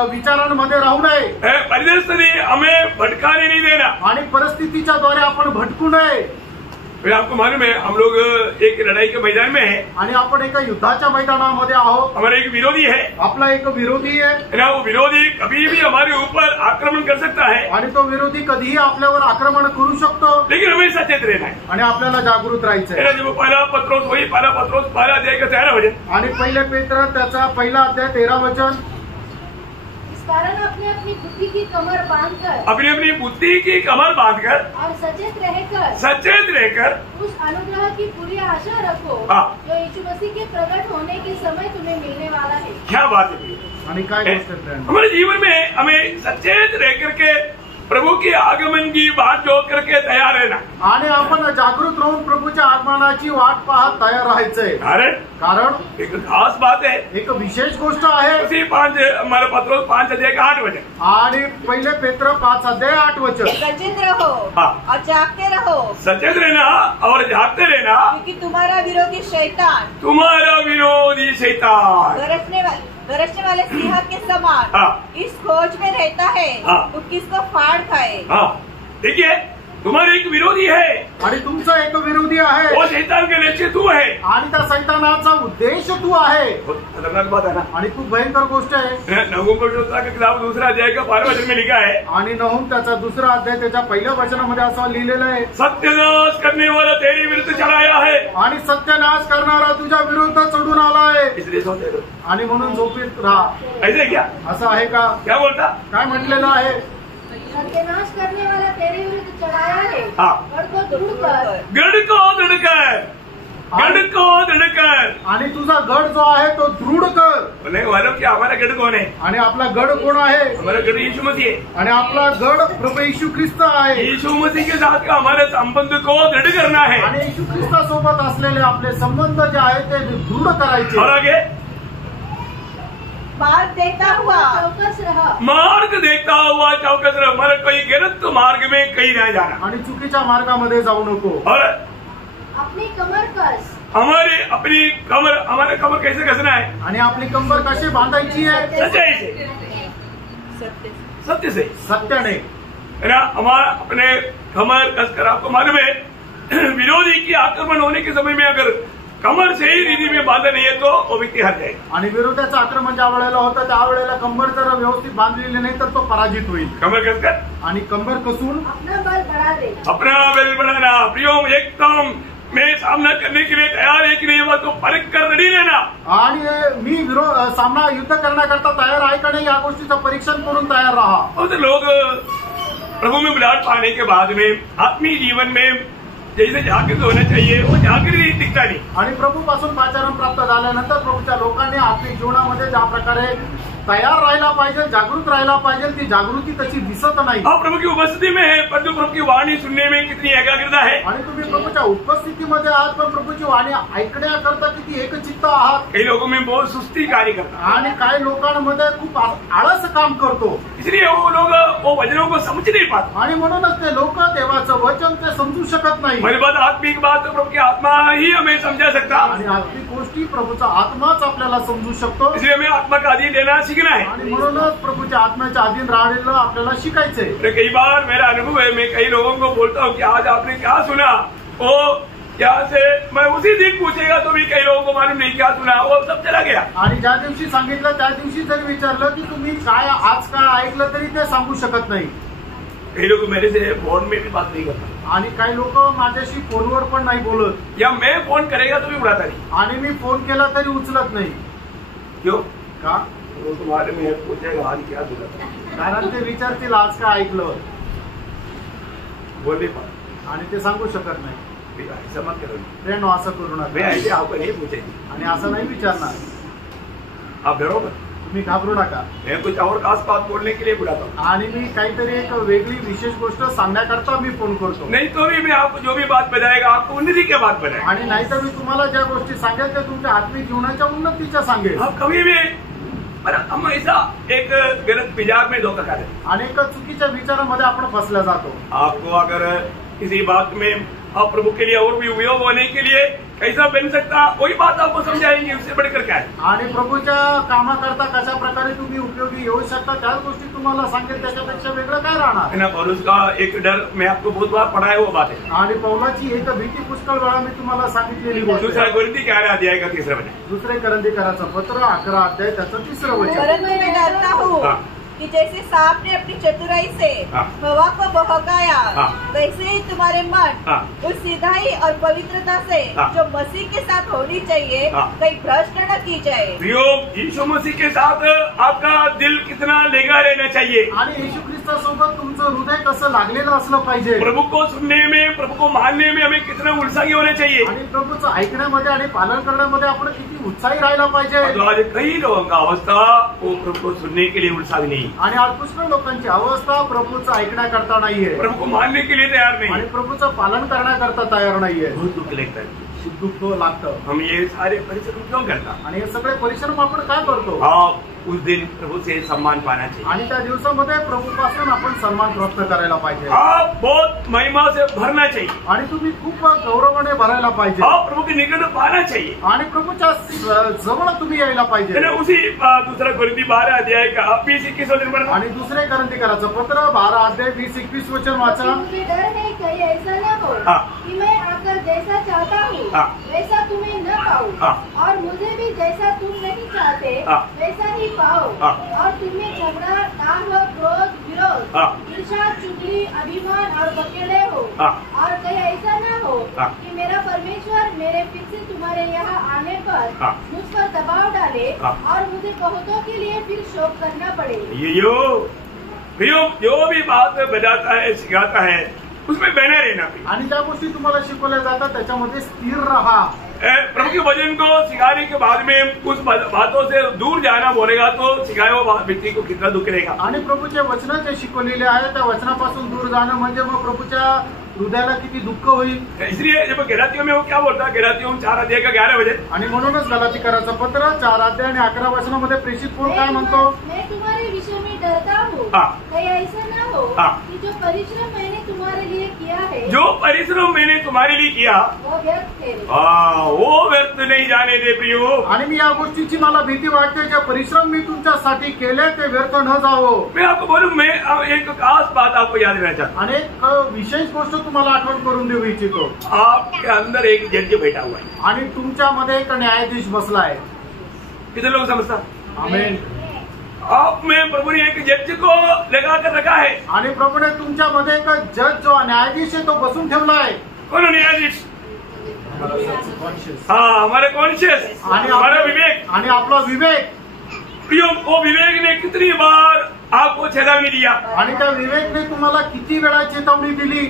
विचारांमध्ये राहू नये, परिस्थिति हमें भटकाने नहीं देना, आणि परिस्थितीच्या द्वारे आपण भटकू नये। फिर आपको मालूम है हम लोग एक लड़ाई के मैदान में है, आणि आपण एका युद्धाच्या मैदानामध्ये आहोत। हमारा एक विरोधी है, आपला एक विरोधी आहे, ना वो विरोधी कभी भी हमारे ऊपर आक्रमण कर सकता है, आणि तो विरोधी कधीही आपल्यावर आक्रमण करू शकतो, लेकिन हमें सचेत रहना है आणि आपल्याला जागृत राहायचंय। जब पहला पत्रोस वही पहला पत्रोस पहला अध्याय का 13 वचन, आणि पहिले पेत्र त्याचा पहिला अध्याय 13 वचन। इस कारण अपनी अपनी बुद्धि की कमर बांधकर, अपनी अपनी बुद्धि की कमर बांधकर और सचेत रहकर उस अनुग्रह की पूरी आशा रखो जो यीशु मसीह के प्रकट होने के समय तुम्हें मिलने वाला है। क्या बात है। आणि काय गोष्ट आहे? हमारे जीवन में हमें सचेत रह करके प्रभु के आगमन की बात जो करके तैयार रहना, आणि आपण जागृत राहून प्रभूच्या आगमनाची वाट पाहत तयार राहायचंय। कारण एक खास बात है, एक विशेष गोष्ट आहे। उसी 5 हमारे पत्रोस 5 अध्याय का 8 वचन, आणि पहिले पेत्र 5 अध्याय 8 वचन। सचेत रहो और जागते रहो, सचेत रहना और जागते रहना, क्योंकि तुम्हारा विरोधी शैतान गरजने वाले सिंह के समान इस खोज में रहता है तो किसको फाड़ खाए। देखिए तुम्हारा एक विरोधी है, आणि तुमचा एक विरोधी आहे, वो शैतान के लक्ष्य तू है, आणि त्या शैतानाचा उद्देश तू आहे। खतरनाक बात है ना, आणि खूप भयंकर गोष्ट आहे। नहूम का किताब 2 अध्याय का 12 वचन में लिखा है, आणि नहूम त्याचा 2 अध्याय त्याच्या पहिल्या वचनामध्ये असं लिहिलेलं आहे, सत्यनाश करने वाला तेरे विरुद्ध चढ़ाया है, आणि सत्यनाश करणारा तुझ्या विरुद्ध चढून आला आहे, इसलिए सोते रहो। आणि म्हणून झोपीत राहा। ऐसे क्या, असं आहे का? क्या बोलता, काय म्हटलेलं आहे? सत्यानाश करने वाला तेरे विरुद्ध चढ़ाया है, गढ़ को दृढ़ कर, आणि तुझा गड जो आहे तो दृढ कर। बोले मालूम कि हमारा गढ़ कौन है? आणि आपला गड कोण आहे? हमारा गढ़ यीशु मसीह है, आणि आपला गड प्रभू येशू ख्रिस्त आहे। यीशु मसीह के साथ का हमारे संबंध को दृढ़ करना है, आणि येशू ख्रिस्तासोबत असलेले आपले संबंध जे आहेत ते दृढ करायचे। और आगे मार्ग देखता हुआ चौकस रहा। मार्ग देखता हुआ चौकस रहा, मला कोई गलत मार्ग में कहीं नहीं जाना आणि चुकीच्या मार्गामध्ये जाऊ नको। और अपनी कमर कस, हमारे कमर कैसे कसना है? आणि आपली कंबर कशी बांधायची आहे? सच्चाई से, सत्य से, सत्याने, है ना। हमारा अपने कमर कसकर, आपको मालूम है विरोधी की आक्रमण होने के समय में अगर कमर सही रीति में बांधा नहीं है तो वो व्यक्ति हार जाएगा। आणि विरोधाचं आक्रमण ज्या वेळेला होतं त्यावेळेला कंबर जर व्यवस्थित बांधलेली नाही तर तो पराजित होईल। कमर कसकर आणि कंबर कसून अपना बल बढ़ा दे, अपना बल बढ़ाना। प्रियो, एकदम मैं सामना करने के लिए तैयार है कि नहीं, वो तो परख कर रेडी रहना। आणि मी सामना युद्ध करण्याकरता तयार आहे का नाही या गोष्टीचं परीक्षण करून तयार राहा। बहुत लोग प्रभु में बुलाहट पाने के बाद में आत्मीय जीवन में जैसे जागृत होना चाहिए वो जागृत दिखता नहीं। आणि प्रभूपासून पाचारण प्राप्त झाल्यानंतर प्रभूच्या लोकांनी आत्मिक जीवनामध्ये ज्या प्रकारे तयार राहायला पाहिजे, जागृत राहायला पाहिजे, ती जागृती तशी दिसत नाही। आप प्रभु की उपस्थिति में है, परंतु प्रभु की वाणी सुनने में कितनी एकाग्रता है। आणि तुम्ही प्रभूच्या उपस्थितीमध्ये आहात पण प्रभूची वाणी ऐकण्याकरता किती एकचित्त आहात। कई लोगों में बहुत सुस्ती कार्य करता है आणि काही लोकांमध्ये खूप आळस काम करतो, इसलिए वो लोग वो वचनों को समझ नहीं पाते। आणि म्हणूनच ते लोक देवाचं वचन ते समजू शकत नाही। मेरी बात आत्मिक बात तो प्रभु की आत्मा ही हमें समझा सकता, आणि आत्मिक गोष्टी प्रभूचा आत्माच आपल्याला समजू शकतो। इसलिए हमें आत्मा का अधीन लेना सीखना है। आणि म्हणूनच प्रभूच्या आत्म्याच्या अधीन राहिलेलं आपल्याला शिकायचंय। कई बार मेरा अनुभव है, मैं कई लोगों को बोलता हूँ कि आज आपने क्या सुना, वो क्या से मैं उसी दिन पूछेगा तो भी कई लोगों को मालूम नहीं क्या सुना, वो सब चला गया। आणि ज्या दिवशी सांगितलं त्या दिवशी जरी विचारलं की तुम्ही काय आज काय ऐकलं तरी ते सांगू शकत नाही। कई लोग मेरे से फोन में भी बात नहीं करता, आणि काही लोक माझ्याशी फोनवर पण नाही बोलत, या मैं फोन करेगा तो भी उठाता नहीं। आणि मी फोन केला तरी उचलत नाही। क्यों? का? वो तुम्हारे में पूछेगा आज क्या सुना, कारण ते विचारतील आज काय ऐकलं, बोल नहीं पाता आणि ते सांगू शकत नाही। ऐसा मत करो, फ्रेंड असं करू मैं नका, ऐसे आपको नहीं पूछेगी, आणि असं नाही विचारणार। आप डरो मत। तुम्ही घाबरू नका। मैं कुछ और खास बात बोलने के लिए बुलाता हूँ, आणि मी काहीतरी एक वेगळी विशेष गोष्ट सांगण्याकरता मी फोन करतो। नहीं तो भी मैं आपको जो भी बात बताएगा आपको उन्नति की बात बताएगा। आणि नाहीतर मी तुम्हाला ज्या गोष्टी सांगेल त्या तुमच्या आत्मिक जीवनाच्या उन्नतीच्या सांगेल। हम कभी भी हम ऐसा एक गलत मिजाज में धोखा खाते हैं। अनेक चुकीच्या विचारांमध्ये आपण फसल्या जातो। आपको अगर किसी बात में आप प्रभु के लिए और भी उपयोग होने के लिए कैसा बन सकता, वही बात आपको समझाएंगे, उससे बढ़कर क्या है। आणि प्रभूच्या कामाकरता कशा प्रकारे तुम्ही उपयोगी येऊ शकता त्याच गोष्टी तुम्हाला सांगेल, त्याच्यापेक्षा वेगळं काय राहणार। है ना। पौलुस का एक डर मैं आपको बहुत बार पढ़ा है, वो बात है। आणि पौलाची एक भीती पुष्कळ वेळा मी तुम्हाला सांगितलेली गोष्ट दूसरा आहे। कोरिन्थी 11 अध्याय का 3रा वचन, दुसरे करंदीकराचं पत्र 11 अध्याय त्याचं 3रं वचन। परंतु मैं डरता हूँ हाँ। कि जैसे सांप ने अपनी चतुराई से हाँ। हवा को बहकाया, हाँ। वैसे ही तुम्हारे मन हाँ। उस सीधाई और पवित्रता से हाँ। जो मसीह के साथ होनी चाहिए हाँ। कहीं भ्रष्ट न की जाए। प्रियो, यीशु मसीह के साथ आपका दिल कितना लेगा रहना चाहिए। आणि येशू ख्रिस्तासोबत तुमचं हृदय कसं लागलेलं असलं पाहिजे। प्रभु को सुनने में, प्रभु को मानने में हमें कितना उत्साही होना चाहिए। आणि प्रभूचं ऐकण्यामध्ये आणि पालन करण्यामध्ये आपण किती उत्साही राहायला पाहिजे। तो आज कई लोगों का अवस्था वो प्रभु को सुनने के लिए उत्साही नहीं, आणि आज पुष्कळ लोकांची अवस्था प्रभूचं ऐकण्याकरता नाहीये, प्रभु को मानने के लिए तैयार नहीं, आणि प्रभूचं पालन करण्याकरता तयार नाहीये। बहुत दुख लगता है। दुःख लागतं। हम ये सारे परिश्रम क्यों करता? आणि हे सगळे परिश्रम आपण काय करतो? आप उस दिन प्रभु से सम्मान पाना चाहिए। आणि त्या दिवसामध्ये प्रभूपासून आपण सन्मान प्राप्त करायला पाहिजे। आप बहुत महिमा से भरना चाहिए, आणि तुम्ही खूप गौरवाने भरायला पाहिजे, आप प्रभु के निकट पाना चाहिए, आणि प्रभूच्या जवळ तुम्ही यायला पाहिजे। है ना। उसी दूसरा कोरिन्थी 12 अध्याय का 20-21 वचन पढ़ना। आणि दुसरे करंदीकराचं पत्र 12 अध्याय 20-21 वचन वाचा। मुझे डर है कहीं ऐसा न हो हाँ। कि मैं आकर जैसा चाहता हूँ हाँ। वैसा तुम्हें न पाऊँ, हाँ। और मुझे भी जैसा तुम नहीं चाहते हाँ। वैसा ही पाओ, हाँ। और तुम्हें झगड़ा, दाह, क्रोध, विरोध, हाँ। ईर्ष्या, चुगली, अभिमान और बकेड़े हो, हाँ। और कहीं ऐसा न हो हाँ। कि मेरा परमेश्वर मेरे फिर से तुम्हारे यहाँ आने पर हाँ। मुझ पर दबाव डाले हाँ। और मुझे बहुतों के लिए फिर शोक करना पड़े। ये जो भी बात बताता है, सिखाता है, उसमें बने रहना भी। आणि ज्या गोष्टी तुम्हाला शिकवल्या जातात त्याच्यामध्ये स्थिर राहा। प्रभु के वचन को सिखाने के बाद में उस बातों से दूर जाना बोलेगा तो सिखाए हुआ व्यक्ति को कितना दुख रहेगा। आणि प्रभूचे वचन जे शिकवलेले आहे त्या वचनापासून दूर जाणं म्हणजे मग प्रभूच्या हृदयाला किती दुःख होईल. इसलिए जब गलातियों में वो क्या बोलता है, गलातियों 4 अध्याय का 11 वचन, आणि म्हणूनच गलातीकराचं पत्र 4 अध्याय आणि 11 वचनामध्ये प्रेषित पौल काय म्हणतो, मैं तुम्हारे विषय में डरता हूँ कहीं ऐसा न हो कि जो परिश्रम मैंने तुम्हारे लिए किया है, जो परिश्रम मैंने तुम्हारे लिए किया वो व्यर्थ ठहरे. वो व्यर्थ नहीं जाने दे प्रियो. आणि मी या गोष्टीची मला भीती वाटते, जे परिश्रम मी तुमच्यासाठी केले ते व्यर्थ न जावो. मैं आपको बोलूं, मैं एक खास बात आपको याद देना चाहता हूँ. आणि एक विशेष गोष्ट तुम्हाला आठवण करून देऊ इच्छितो. आपके अंदर एक जज बैठा हुआ है आणि तुमच्यामध्ये एक न्यायाधीश बसला आहे. कितने लोग समझता? आमेन. आप में प्रभु ने एक जज को लगा कर रखा है. आणि प्रभूने तुमच्यामध्ये एक जज जो न्यायाधीश आहे तो बसून ठेवला आहे. कौन न्यायाधीश? हमारे कॉन्शियस, हमारा विवेक आणि आपला विवेक. प्रियो, वो विवेक ने कितनी बार आपको चेतावनी दिया, आणि त्या विवेकने तुम्हाला किती वेळा चेतावणी दिली,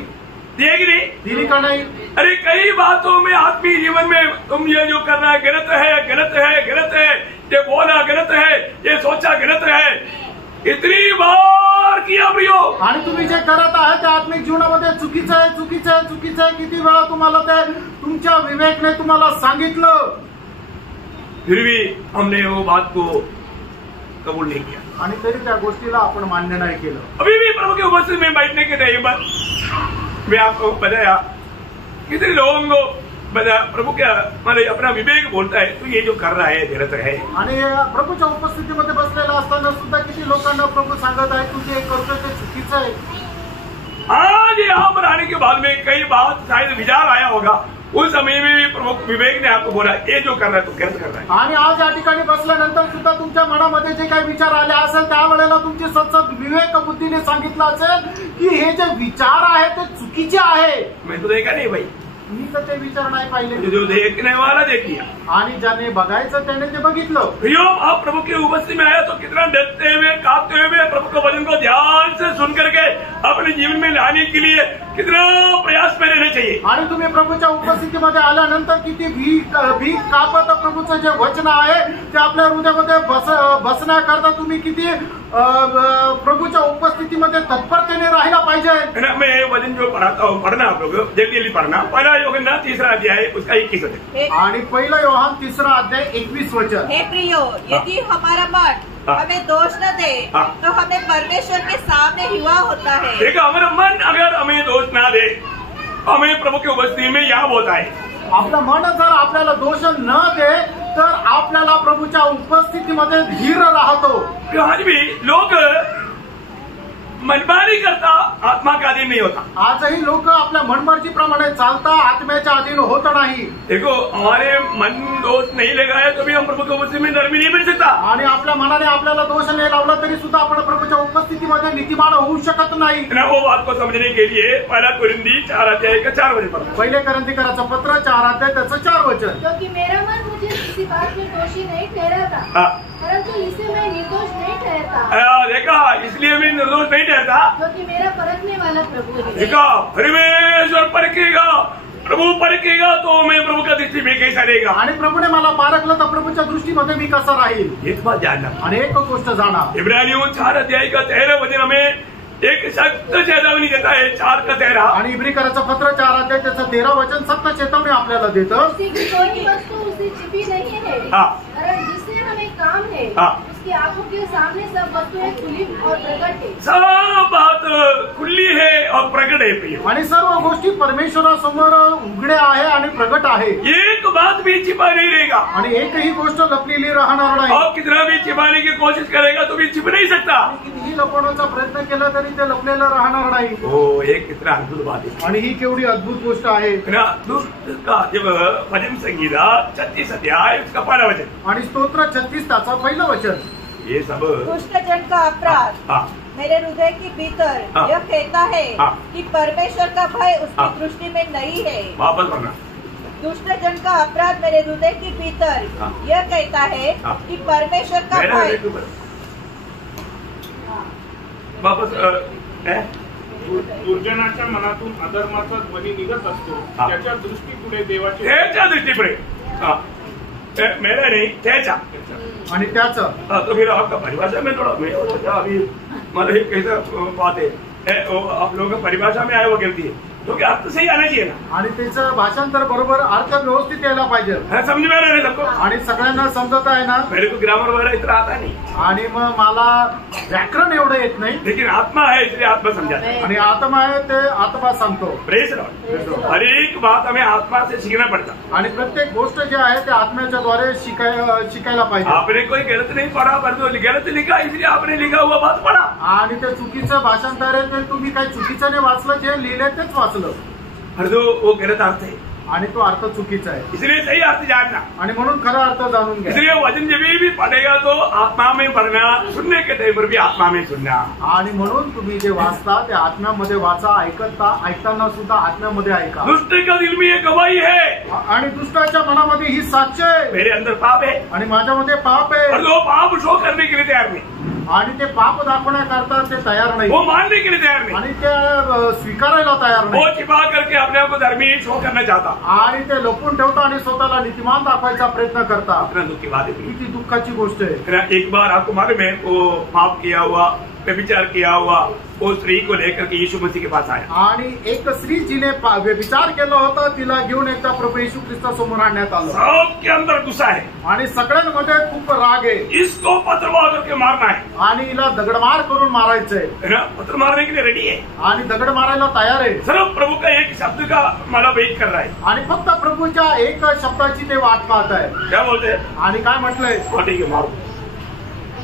दिए कि नहीं? दिली का नाही? अरे कई बातों में आत्मीय जीवन में तुम ये जो कर रहा है गलत है, गलत है, गलत है, ये बोला गलत है, ये सोचा गलत है, इतनी बार किया प्रियो. आणि तुम्ही जे करत आहे ते आत्मिक जीवनामध्ये चुकीचं आहे, चुकीचं आहे, चुकीचं आहे. किती वेळा तुम्हाला ते तुमच्या विवेकने तुम्हाला सांगितलं, फिर भी हमने वो बात को कबूल नहीं किया. आणि तरी त्या गोष्टीला आपण मान्य नाही केलं. अभी भी प्रभु के उपस्थिति में बैठने के टाइम पर मैं आपको बताया, कितने लोगों को बताया प्रभु क्या मतलब अपना विवेक बोलता है तू ये जो कर रहा है गलत है. आणि प्रभूच्या उपस्थितीमध्ये बसलेला असताना सुद्धा किती लोकांना प्रभू सांगत आहे तू जे करतोय ते चुकीचं आहे. आज यहाँ पर आने के बाद में कई बात शायद विचार आया होगा, उस समय में भी प्रभु विवेक ने आपको बोला ये जो कर रहा है तू गलत कर रहा है. आणि आज या ठिकाणी बसल्यानंतर सुद्धा तुमच्या मनामध्ये जे काही विचार आले असेल त्यावेळेला तुमची सतत विवेक बुद्धीने सांगितलं असेल की हे जे विचार आहे ते चुकीचे आहे. मैं तो देखा नहीं भाई, मी तर ते विचार नाही पाहिले. जो देखने वाला देख लिया. आणि ज्याने बघायचं त्याने ते बघितलं. प्रियो, आप प्रभु की उपस्थिति में आया तो कितना डरते हुए कांपते हुए प्रभु के वचन को ध्यान से सुन करके अपने जीवन में लाने के लिए कितना प्रयास में रहना चाहिए. आणि तुम्ही प्रभूच्या उपस्थितीमध्ये आल्यानंतर किती भीक कापत प्रभूचं जे वचन आहे ते आपल्या हृदयामध्ये बसण्याकरता तुम्ही किती प्रभूच्या उपस्थितीमध्ये तत्परतेने राहिला पाहिजे. मैं वचन जो पढ़ाता हूँ, पढ़ना आप लोग जल्दी जल्दी पढ़ना. पहला यूहन्ना 3 अध्याय उसका 21 वचन. आणि पहिला योहान 3 अध्याय 21 वचन. हे प्रियो, यदि हमारा मन हमें दोष न दे तो हमें परमेश्वर के सामने हिवा होता है. देखो, हमारा मन अगर हमें दोष ना दे, हमें प्रभु की उपस्थिति में यहाँ होता है. आपलं मन जर आपल्याला दोष न दे तर आपल्याला प्रभूच्या उपस्थितीमध्ये धीर राहतो. आज भी लोग मनमानी करता आत्मा का अधीन नहीं होता. आजही लोक आपल्या मनमर्जीप्रमाणे चालता आत्म्याच्या अधीन होत नाही. देखो, हमारे मन दोष नहीं लगाया तो भी हम प्रभु की उपस्थिति में धर्मी नहीं बन सकता. आणि आपल्या मनाने आपल्याला दोष नाही लावला तरी सुद्धा आपण प्रभूच्या उपस्थितीमध्ये नीतिमान होऊ शकत नाही. वो बात को समझने के लिए पहला कुरिन्दी 4 अध्याय का 4 वचन पढ़ा. पहिले करंथीकराचं पत्र 4 अध्याय त्याचं 4 वचन. क्योंकि मेरा मन मुझे किसी बात में दोषी नहीं ठहराता, परंतु इसे मैं निर्दोष नहीं ठहरता. देखा, इसलिए मैं निर्दोष नहीं ठहरता क्योंकि मेरा परखने वाला प्रभु है. देखा, परमेश्वर परखेगा, प्रभु परखेगा तो मैं प्रभु का दृष्टि में कैसा रहेगा. आणि प्रभूने मला पारखलं तर प्रभूच्या दृष्टीमध्ये मी कसा राहील. एक बात जानना. आणि एक गोष्ट जाणा, इब्रानियों 4 अध्याय का 13 वचन हमें एक सख्त चेतावनी देता है. 4 का 13. आणि इब्रिकराचं पत्र 4 अध्याय त्याचं 13 वचन सख्त चेतावणी आपल्याला देतं. उसी की कोई वस्तु उसे छिपी नहीं है, वरन जिससे हमें काम है उसकी आंखों के सामने सब वस्तुएं खुली और प्रकट है. सब बात खुली है और प्रकट है प्रिय. आणि सर्व गोष्टी परमेश्वरासमोर उघड्या आहे आणि प्रगट आहे. एक बात भी छिपा नहीं रहेगा. आणि एकही गोष्ट लपलेली राहणार नाही. और कितना भी छिपाने की कोशिश करेगा तो भी छिप नहीं सकता. कितीही लपवण्याचा प्रयत्न केला तरी ते लपलेलं राहणार नाही. हो, एक कितना अद्भुत बात है. आणि ही केवढी अद्भुत गोष्ट आहे. जब भजन संगीता 36 अध्याय उसका पहला वचन आणि स्तोत्र 36 त्याचं पहिलं वचन. ये सब दुष्ट जन का अपराध मेरे हृदय के भीतर यह कहता है कि परमेश्वर का भय उसकी दृष्टि में नहीं है. वापस पढ़ना. दुष्ट जन का अपराध मेरे हृदय के भीतर यह कहता है कि परमेश्वर का भय. वापस दुर्जनाच्या मनातून अधर्माचा ध्वनी निघत असतो. त्याच्या दृष्टीपुढे देवाची त्याच्या दृष्टीपुढे मेरा नहीं त्याच्या. आणि त्याचं तो फिर आपका परिभाषा में थोड़ा मैं अभी मतलब कैसा बात है, आप लोगों का परिभाषा में आया वो गलती है. तो क्या अर्थ सही आना चाहिए ना, आणि त्याचं भाषांतर बरोबर अर्थ व्यवस्थित यायला पाहिजे. समझ में आ रहा है सबको? आणि सगळ्यांना समजत आहे ना. मेरे को ग्रामर वगैरह इतना आता नहीं, आणि मग मला व्याकरण एवढं येत नाही, लेकिन आत्मा है इसलिए आत्मा समझा. आणि आत्मा आहे ते आत्मा सांगतो. Praise Lord. हर एक बात हमें आत्मा से सीखना पड़ता. आणि प्रत्येक गोष्ट जी आहे ते आत्म्याच्या द्वारे शिकायला पाहिजे. आपने कोई गलत नहीं पढ़ा, पर तो गलत लिखा इसलिए आपने लिखा हुआ बात पढ़ा. आणि ते चुकीचं भाषांतर आहे ते तुम्ही काही चुकीचं नाही वाचलं, जे लिहिलंय तेच वाचलं. पर तो वो गलत अर्थ है, आणि तो अर्थ चुकीचा आहे. इसलिए सही अर्थ जानना. आणि म्हणून खरा अर्थ जाणून घ्या. इसलिए वचन जब भी पढ़ेगा तो आत्मा में पढ़ना, सुनने के टाइम पर भी आत्मा में सुनना. आणि म्हणून तुम्ही जे वाचता ते आत्म्यामध्ये वाचा, ऐकताना सुद्धा आत्म्यामध्ये ऐका. दुष्ट का दिल में ये गवाही है, आणि दुष्टाच्या मनामध्ये ही साक्ष आहे, मेरे अंदर पाप है, आणि माझ्यामध्ये पाप आहे. और वो पाप शो करने के लिए तैयार नहीं, आणि ते पाप दाखवण्याकरता ते तयार नाही, वो मानने के लिए तैयार नहीं, आणि ते स्वीकारायला तयार वो नाही. छिपा करके अपने आप को धर्मी शो करना चाहता. आणि ते लपून ठेवता आणि स्वतःला नीतिमान दाखवायचा प्रयत्न करता. इतना दुख की बात है. किती दुःखाची गोष्ट आहे. एक बार आपको मालूम है, वो पाप किया हुआ, व्यभिचार किया हुआ वो स्त्री को लेकर के यीशु मसीह के पास आया. आणि एक स्त्री जिने व्यभिचार केला होता तिला घेऊन एकदा प्रभू येशू ख्रिस्तासमोर आणण्यात आलं. सबके अंदर गुस्सा है, आणि सगळ्यांमध्ये खूप राग आहे. इसको पथरवार करके मारना है, आणि हिला दगडमार करून मारायचंय, पत्थर मारने के लिए रेडी है, आणि दगड मारायला तयार आहे. सिर्फ प्रभू का एक शब्द का मला वेट कर रहा है. आणि फक्त प्रभूच्या एक शब्दाची ते वाट पाहत आहे. क्या बोलते हैं? आणि काय म्हटलंय? ठीक है मारो.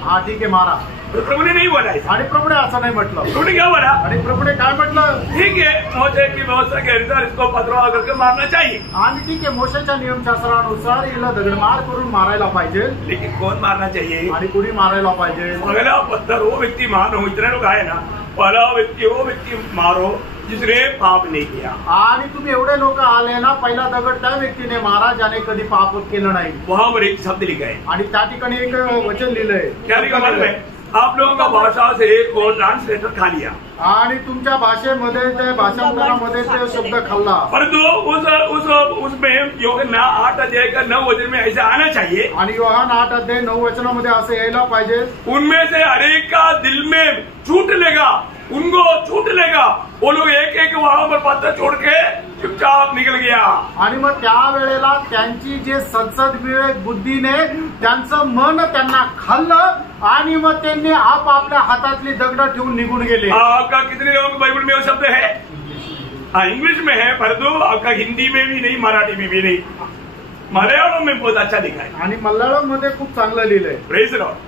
हा ठीक आहे मारा. प्रभु ने नहीं बोला है. आणि प्रभूने असं नाही म्हटलं. प्रभु ने क्या बोला? आणि प्रभूने काय म्हटलं? ठीक है, मोशे की व्यवस्था के अनुसार इसको पथरवार करके मारना चाहिए. आणि ठीक आहे, मोशेच्या नियमशास्त्रानुसार हिला दगडमार करून मारायला पाहिजे. लेकिन कौन मारना चाहिए? आणि कुणी मारायला पाहिजे? पहला पत्थर वो व्यक्ति मारो, इतने लोग आए ना, पहला व्यक्ति वो व्यक्ति मारो जिसने पाप नहीं किया. आणि तुम्ही एवढे लोक आले ना, पहिला दगड त्या व्यक्तीने मारा ज्याने कधी पाप केलं नाही. वहां पर एक शब्द लिखा है. आणि त्या ठिकाणी एक वचन लिहिलंय. क्या लिखा मालूम है? आप लोगों का भाषा से वो ट्रांसलेटर खा लिया. आणि तुमच्या भाषेमध्ये ते भाषांतरामध्ये ते शब्द खाल्ला. परंतु उसमें यूहन्ना 8 अध्याय का 9 वचन में ऐसा आना चाहिए. आणि योहान 8 अध्याय 9 वचनामध्ये असं यायला पाहिजे. उनमें से हर एक का दिल में छूट लेगा, उनको छूट लेगा. वो लोग एक एक वहां पर पत्थर छोड़ के चुपचाप निकल गया. आणि मग त्यावेळेला त्यांची जे सद्सद विवेक बुद्धीने त्यांचं मन त्यांना खाल्लं आणि मग त्यांनी आपापल्या हातातली दगड ठेवून निघून गेले. आपका कितने लोगों के बाइबल में वो शब्द है? हाँ, इंग्लिश में है, परंतु आपका हिंदी में भी नहीं, मराठी में भी नहीं, मलयालम में बहुत अच्छा लिखा है. आणि मल्याळम मध्ये खूप चांगलं लिहिलंय. Praise Lord.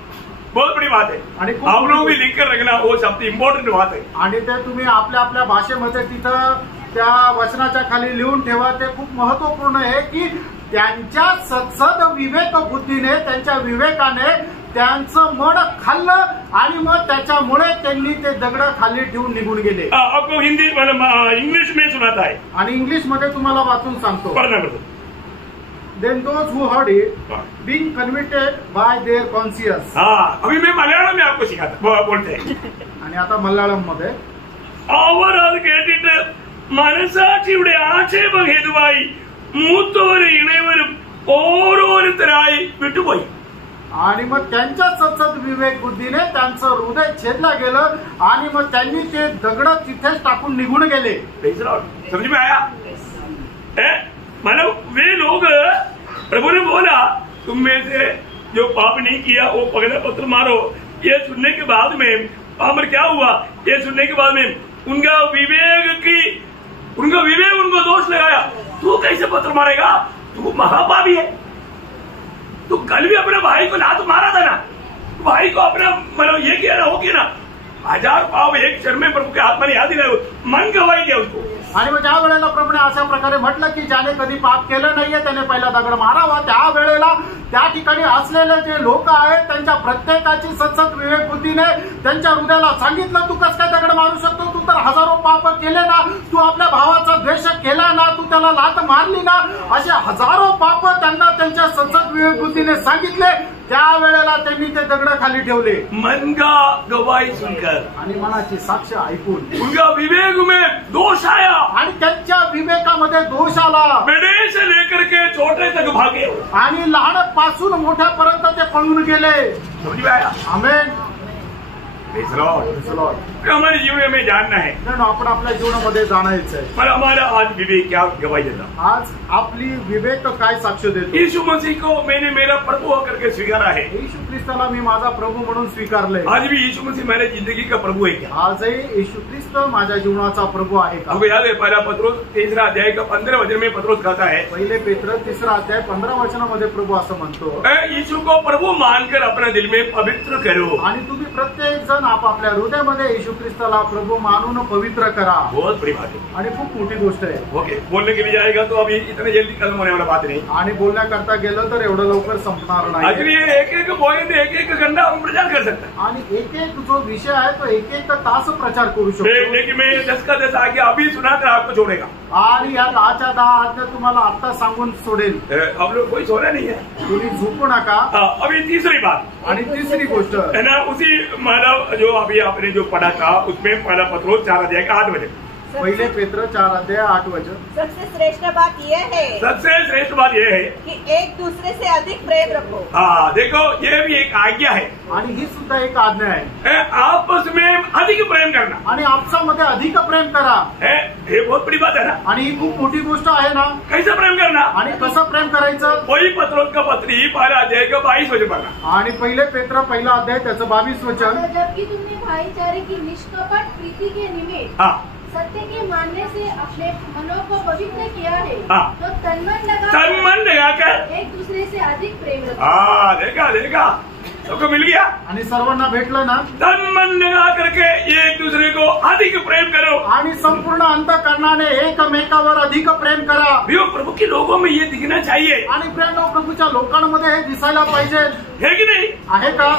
बहुत बड़ी बात है. आप लोग भी लिख कर रखना, वो शब्द इम्पोर्टेंट बात है. आणि ते तुम्ही आपल्या आपल्या भाषेमध्ये तिथं त्या वचनाच्या खाली लिहून ठेवा. ते खूप महत्वपूर्ण आहे की त्यांच्या सद्सद विवेक बुद्धीने, त्यांच्या विवेकाने त्यांचं मन खाल्लं आणि मग त्याच्यामुळे त्यांनी ते दगड खाली ठेवून निघून गेले. आपको हिंदी इंग्लिश में सुनाता है. आणि इंग्लिश मध्ये तुम्हाला वाचून सांगतो. Then those who heard it, being convicted by their conscience. अभी मैं मलयालम में आपको सिखाता बोलते हैं. आणि आता मल्याळम मध्ये അവർ അത് കേട്ടിട്ട് മനസാക്ഷിയുടെ ആക്ഷേപം ഹേതുവായി മൂത്തവരും ഇണയവരും ഓരോരുത്തരായി വിട്ടുപോയി. आणि मग त्यांच्या सद्सद विवेक बुद्धीने त्यांचं हृदय छेदलं गेलं आणि मग त्यांनी ते दगड तिथेच टाकून निघून गेले. समझ में आया? मतलब वे लोग, प्रभु ने बोला तुम में से जो पाप नहीं किया वो पगला पत्थर मारो. ये सुनने के बाद में वहां पर क्या हुआ? ये सुनने के बाद में उनका विवेक उनको दोष लगाया. तू कैसे पत्थर मारेगा? तू महापापी है. तू कल भी अपने भाई को लात मारा था ना, भाई को अपना मतलब ये किया ना, वो किया ना. 1000 पाप एक क्षण में प्रभू के आत्मा ने याद दिलाया, मन गवाही दिया उसको. आणि मग ज्या वेळेला प्रभूने अशा प्रकारे म्हटलं की ज्याने कधी पाप केलं नाहीये त्याने पहिला दगड मारावा, त्या वेळेला त्या ठिकाणी असलेले जे लोक आहेत त्यांच्या प्रत्येकाची सद्सद विवेक बुद्धीने त्यांच्या हृदयाला सांगितलं, तू कसं काय दगड मारू शकतो? तू तर हजारो पाप केले ना, तू आपल्या भावाचा द्वेष केला ना, तू त्याला लात मारली ना, असे हजारो पाप त्यांना त्यांच्या सद्सद विवेक बुद्धीने सांगितले. त्यावेळेला त्यांनी ते दगड खाली ठेवले. मन का गवाही सुनकर, आणि मनाची साक्ष ऐकून, उनका विवेक में दोष आया, आणि त्यांच्या विवेकामध्ये दोष आला. बड़े से लेकर के छोटे तक भागे, आणि लहान पासून मोठ्यापर्यंत ते पळून गेले. समझ में आया? आमेन. Praise the Lord. हमारे जीवन में जानना है, आपण आपल्या जीवनामध्ये जाणायचं आहे. पर हमारा आज विवेक क्या गवाही देता? आज आपली विवेक काय साक्ष देतो? यीशु मसीह को मैंने मेरा प्रभु होकर के स्वीकारा है. येशू ख्रिस्ताला मी माझा प्रभू म्हणून स्वीकारले. आज भी यीशु मसीह मेरे जिंदगी का प्रभु है क्या? आजही येशू ख्रिस्त माझ्या जीवनाचा प्रभू आहे का? हमको याद है पहला पत्रोस 3 अध्याय का 15 वचन में पत्रोस कहता है, पहिले पेत्र 3 अध्याय 15 वचनामध्ये प्रभू असं म्हणतो, यीशु को प्रभु मानकर अपने दिल में पवित्र करो. आणि तुम्ही प्रत्येक जण आपापल्या हृदयामध्ये येशू ख्रिस्ताला प्रभू मानून पवित्र करा. बहुत बड़ी बात है आणि खूप मोठी गोष्ट आहे. ओके, बोलने के लिए जाएगा तो अभी इतने जल्दी खत्म होने वाला बात नहीं. आणि बोलण्याकरता गेलं तर एवढं लवकर संपणार आज भी नाही. एक पॉइंट एक घंटा हम प्रचार कर सकते हैं. आणि एक जो विषय आहे तो एक तास प्रचार करू शकतो. लेकिन मैं 10 का 10 आगे अभी सुनाकर आपको छोड़ेगा. आणि या 10च्या 10 आज्ञा तुम्हाला आता सांगून सोडेल. अब लोग कोई सोना नहीं है. तुम्ही झोपू नका. अभी तीसरी बात, आणि तिसरी गोष्ट है ना, उसी मानव जो अभी आपने जो पढ़ा था उसमें पहला पत्रोस 4 अध्याय का 8 वचन. पहिले पेत्र 4 अध्याय 8 वचन. सबसे श्रेष्ठ बात यह है, सबसे श्रेष्ठ बात यह है कि एक दूसरे से अधिक प्रेम रखो. हाँ, देखो ये भी एक आज्ञा है. आणि ही सुद्धा एक आज्ञा आहे. आपस में अधिक प्रेम करना आणि आपसामध्ये अधिक प्रेम करा. है, ये बहुत बड़ी बात है ना. आणि ही खूप मोठी गोष्ट आहे ना. कैसे प्रेम करना? आणि कसं प्रेम करायचं? वही पत्रोस का पत्री पहला अध्याय का 22 वचन पढ़ना. आणि पहिले पेत्र पहिला अध्याय त्याचं 22 वचन. जबकि तुमने भाईचारे की निष्कपट प्रीति के निमित्त हाँ, सत्य के मानने से अपने मनों को पवित्र किया है, हाँ। तो तन मन लगाकर एक दूसरे से अधिक प्रेम रखो. हाँ, देखा सबको मिल गया. आणि सर्वांना भेटलं ना. तन मन लगा करके एक दूसरे को अधिक प्रेम करो. आणि संपूर्ण अंतःकरणाने एकमेकावर अधिक प्रेम करा. प्रिय प्रभु के लोगों में ये दिखना चाहिए. आणि प्रेम प्रभूच्या लोकांमध्ये हे दिसायला पाहिजे. है कि नहीं? आहे का?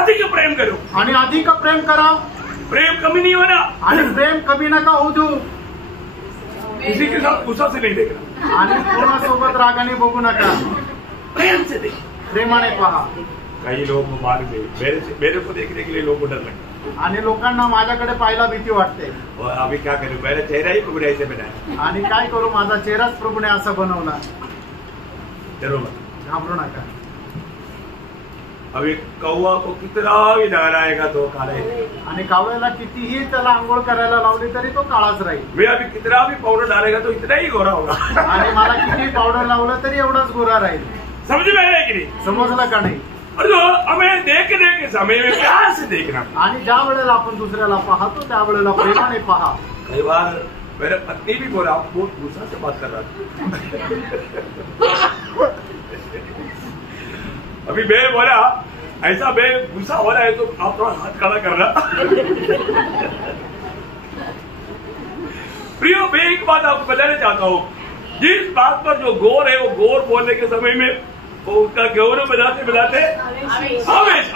अधिक प्रेम करो. आणि अधिक प्रेम करा. प्रेम कमी नहीं होना. आणि प्रेम कमी नका होऊ देऊ. किसी के साथ गुस्सा से नहीं देखना. आणि कोणासोबत रागाने बघू नका. प्रेम से देख. प्रेमाने पहा. कई लोग मान गए, मेरे को देखने के लिए लोग डर लगते. आणि लोकांना माझ्याकडे पाहायला भीती वाटते. और अभी क्या करूं, मेरा चेहरा ही प्रभु ने ऐसे बनाया. आणि काय करू, माझा चेहराच प्रभूने असा बनवला. डरो मत, घाबरू नका. अभी कौवा को कितना भी नहलाएगा तो काला ही. आणि कावळ्याला कितीही त्याला आंघोळ करायला लावली तरी तो काळाच राहील. मैं अभी कितना भी पाउडर डालेगा तो इतना ही गोरा होगा. आणि मला किती पावडर लावलं तरी एवढाच गोरा राहील. समझ में आया कि नहीं? समजलं का नाही? और जो हमें देखने के समय में प्यार से देखना. आणि ज्या वेळेला आपण दुसऱ्याला पाहतो त्या वेळेला प्रेमाने पहा. कई बार मेरे पत्नी भी बोला, आप बहुत गुस्सा से बात कर रहा था. अभी मैं बोला ऐसा मैं गुस्सा हो रहा है तो आप थोड़ा हाथ खड़ा करना. प्रियो, मैं एक बात आपको बताना चाहता हूँ. जिस बात पर जो गौर है वो गौर बोलने के समय में वो उसका गौरव बनाते आवेश,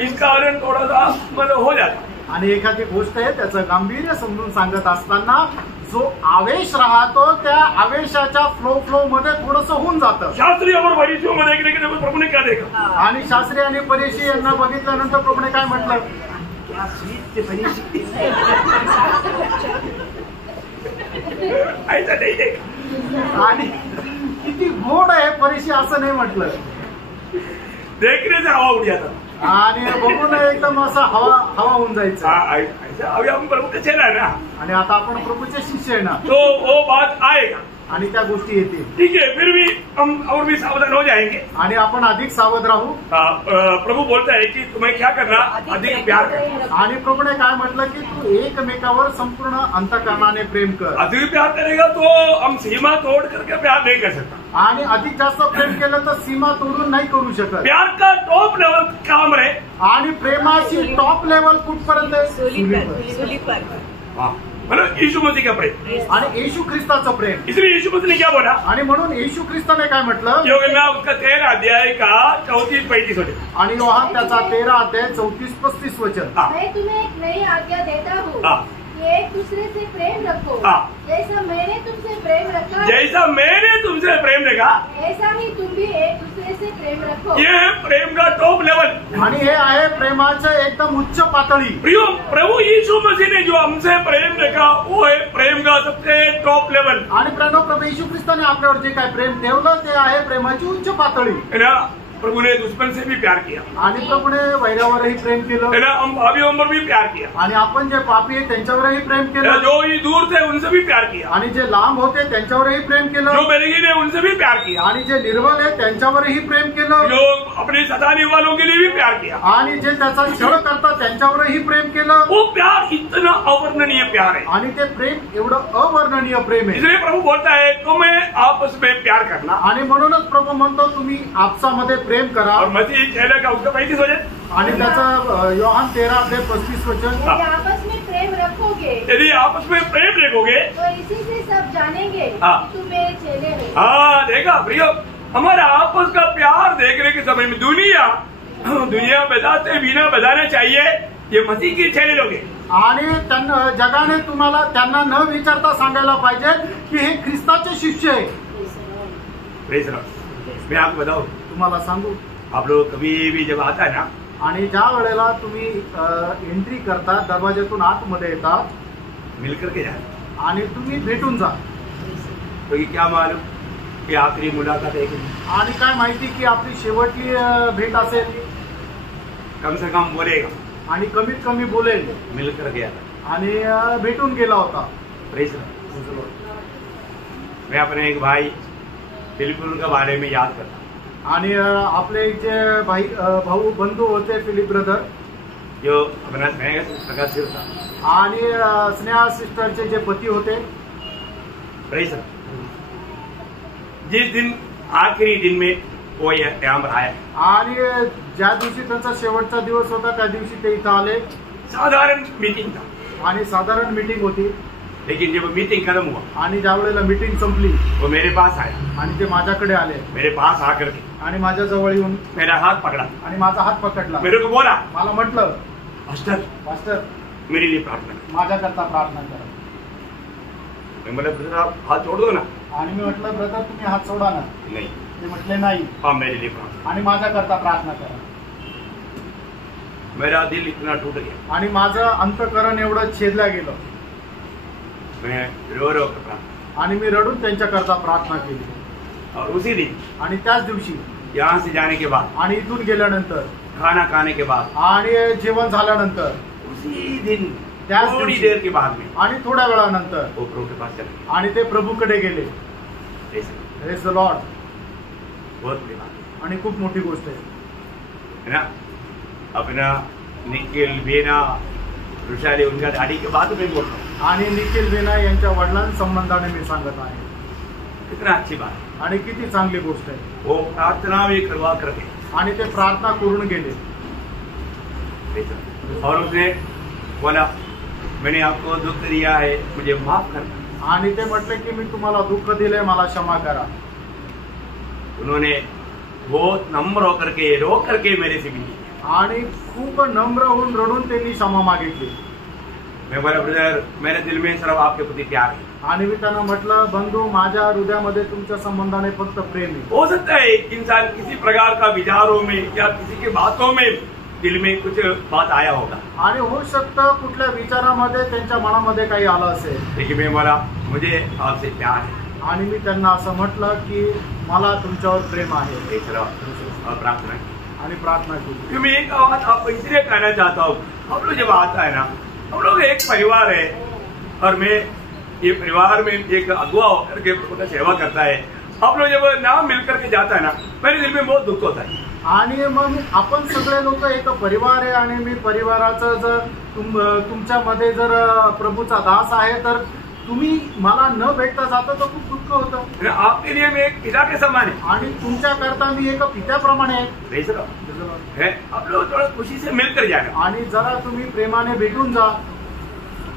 इसका कारण थोड़ा सा मतलब हो जाता. आणि एखादी गोष्ट आहे त्याचं गांभीर्य समजून सांगत असताना जो आवेश राहतो त्या आवेशाच्या फ्लो मध्ये थोडस होऊन जातं. शास्त्री और फरीसियों में देखने के प्रभु ने क्या देखा? आणि शास्त्री आणि फरीसी यांना बघितल्यानंतर प्रभूने काय म्हटलं? ऐसा नहीं देखा. आणि किती गोड आहे फरीसी असं नाही म्हटलं. देखने से हवा उठ जाता. आणि बघून एकदम असं हवा होऊन जायचं. ऐसा अभी हम प्रभु के चेला है ना. आणि आता आपण प्रभूचे शिष्य आहे ना. तो वो बात आएगा. आणि त्या गोष्टी येतील. ठीक है, फिर भी हम और भी सावधान हो जाएंगे. आणि आपण अधिक सावध राहू. प्रभु बोलता है कि तुम्हें क्या करना, अधिक प्यार करना. आणि प्रभूने काय म्हटलं की तू एकमेकावर संपूर्ण अंतःकरणाने प्रेम कर. अधिक प्यार करेगा तो हम सीमा तोड़ करके प्यार नहीं कर सकता. आणि अधिक जास्त प्रेम केलं तर सीमा तोडून नाही करू शकत. प्यार का टॉप लेवल काम है. आणि प्रेमाची टॉप लेवल कुठपर्यंत आहे? सुलीपर. मतलब यीशु मसीह का प्रेम आणि येशू ख्रिस्ताचं प्रेम. इसलिए यीशु मसीह ने क्या बोला? आणि म्हणून येशू ख्रिस्ताने काय म्हटलं? यूहन्ना उसका 13 अध्याय का 34-35 वचन. आणि योहान त्याचा 13 अध्याय 34-35 वचन. मैं तुम्हें एक नई आज्ञा देता हूँ कि एक दूसरे से प्रेम रखो. जैसा मैंने तुमसे प्रेम रखा, जैसा मैंने तुमसे प्रेम रखा, ऐसा ही तुम भी एक दूसरे से प्रेम रखो. ये है प्रेम का टॉप लेवल. आणि हे आहे प्रेमाचं एकदम उच्च पातळी. प्रियो, प्रभु यीशु मसीह ने जो हमसे प्रेम रखा वो है प्रेम का सबसे टॉप लेवल. आणि प्रभू येशू ख्रिस्ताने आपल्यावर जे काय प्रेम ठेवलं ते आहे प्रेमाची उच्च पातळी. है ना. प्रभु ने दुश्मन से भी प्यार किया आणि प्रभूने वैरावरही प्रेम केलं, है ना, हम पापियों पर भी प्यार किया, आणि आपण जे पापी आहे त्यांच्यावरही प्रेम केलं, जो ही दूर थे उनसे भी प्यार किया, आणि जे लांब होते त्यांच्यावरही प्रेम जो केलं, बेलहीन है उनसे भी प्यार किया, आणि जे निर्बल आहे त्यांच्यावरही प्रेम केलं, जो अपने सताने वालों के लिए भी प्यार किया। आणि जे त्याचा छळ करतात त्यांच्यावरही प्रेम केलं। वो प्यार इतना अवर्णनीय प्यार है, आणि ते प्रेम एवढं अवर्णनीय प्रेम आहे। इसलिए प्रभु बोलता है तुम्हें आपस में प्यार करना, आणि म्हणूनच प्रभू म्हणतो तुम्ही आपसामध्ये प्रेम करा। और मसीह कहलेगा उसका 35 वचन, आणि त्याचा योहान 13:35 वचन, यदि आपस में प्रेम रखोगे यदि आपस में प्रेम रखोगे तो इसी से सब जानेंगे हाँ। कि तुम मेरे चेले हो। हाँ देखा प्रियो, हमारा आपस का प्यार देखने के समय में दुनिया बजाते बिना बजाना चाहिए ये मसीह के चेले लोग हैं। आणि त्यांना जगाने त्यांना न विचारता सांगायला पाहिजे की हे ख्रिस्ताचे शिष्य आहे। Praise Lord. मैं आपको बताऊं, तुम्हाला सांगू, आप लोग कभी भी जब आता है ना, आणि ज्या वेळेला तुम्ही एंट्री करता, दरवाज्यातून आतमध्ये येतात मिल करके जाए आणि तुम्ही भेटून जा, तो ये क्या मालूम कि आखिरी मुलाकात है कि नहीं? आणि काय माहिती की आपली शेवटली भेट असेल, कम से कम बोलेगा, आणि कमीत कमी बोलेल, मिल करके आता। आणि भेटून गेला होता। Praise Lord. मैं अपने एक भाई फिलिप के बारे में याद करता हूँ, आणि आपले जे भाऊ बंधू होते फिलिप ब्रदर, जो अपना स्नेह सिर था, आणि स्नेहा सिस्टरचे जे पती होते। Praise Lord. जिस दिन आखिरी दिन में वो यहाँ पर आया, आणि ज्या दिवशी त्यांचा शेवटचा दिवस होता त्या दिवशी ते इथं आले, साधारण मीटिंग था, आणि साधारण मीटिंग होती, लेकिन जब मीटिंग खत्म हुआ आणि ज्या वेळेला मीटिंग संपली वो मेरे पास आया, आणि ते माझ्याकडे आले, मेरे पास आकर के आणि माझ्या जवळ येऊन मेरा हाथ पकड़ा, आणि माझा हात पकडला, मेरे को बोला, मला म्हटलं, पास्टर मास्टर मेरे लिए प्रार्थना करो। माझ्याकरता प्रार्थना करा। मैं बोला ब्रदर आप हाथ छोड़ दो ना। आणि मी म्हटलं ब्रदर तुम्ही हात सोडा ना। नहीं, ते म्हटले नाही, हाँ मेरे लिए प्रार्थना। आणि माझ्याकरता प्रार्थना करा। मेरा दिल इतना टूट गया, आणि माझं अंतःकरण एवढं छेदलं गेलं, मैं रो रो कर प्रार्थना, आणि मी रडून त्यांच्याकरता प्रार्थना केली। और उसी दिन आणि त्याच दिवशी यहाँ से जाने के बाद, आणि इथून गेल्यानंतर, खाना खाने के बाद, आणि जेवण झाल्यानंतर, उसी दिन त्याच थोड़ी दिवशी, देर के बाद में आणि थोड्या वेळानंतर वो प्रभु के पास चले आणि ते प्रभूकडे गेले। ऐसे प्रेज द लॉर्ड। बहुत बड़ी बात है। आणि खूप मोठी गोष्ट आहे, है ना। अपना निखिल बेना रुशाले उनका दाढ़ी के बाद में बोल रहा हूँ, आणि निखिल बेना यांच्या वडिलांसंबंधाने मी सांगत आहे। कितना अच्छी बात है। आणि किती चांगली गोष्ट आहे। वो प्रार्थना भी करवा करके, आणि ते प्रार्थना करून गेले, और उसने बोला मैंने आपको दुख दिया है, मुझे माफ करना। आणि ते म्हटले की मी तुम्हाला दुःख दिले, मला क्षमा करा। उन्होंने बहुत नम्र होकर के रो करके मेरे से मिली, आणि खूप नम्र होऊन रडून त्यांनी क्षमा मागितली। मैं बोला ब्रदर मेरे दिल में सिर्फ आपके प्रति प्यार है। आणि मी त्यांना म्हटलं बंधू माझ्या हृदयामध्ये तुमच्या संबंधाने फक्त प्रेम आहे। हो सकता है इंसान किसी प्रकार का विचारों में या किसी की बातों में दिल में कुछ बात आया होगा, आणि होऊ शकतं कुठल्या विचारामध्ये त्यांच्या मनामध्ये काही आलं असेल, लेकिन मैं बोला मुझे आपसे प्यार है, आणि मी त्यांना असं म्हटलं की मला तुमच्यावर प्रेम आहे, और प्रार्थना की। आणि प्रार्थना केली। मैं एक बात आपको इसलिए कहना चाहता हूँ, हम लोग जब आता है ना, हम लोग एक परिवार है, और मैं ये परिवार में एक अगुआ होकर के प्रभु का सेवा करता है। आप लोग जब नाम मिल करके जाता है ना, मेरे दिल में बहुत दुख होता है। आणि मग आपण सगळे लोक एक परिवार आहे, आणि मी परिवाराचं जर तुमच्यामध्ये जर प्रभूचा दास आहे तर तुम्ही मला न भेटता जाता तर खूप दुःख होतं। आपके लिए मैं एक पिता के समान है, आणि तुमच्याकरता मी एक पित्याप्रमाणे आहे। आप लोग थोड़ा खुशी से मिलकर जाना, आणि जरा तुम्ही प्रेमाने भेटून जा।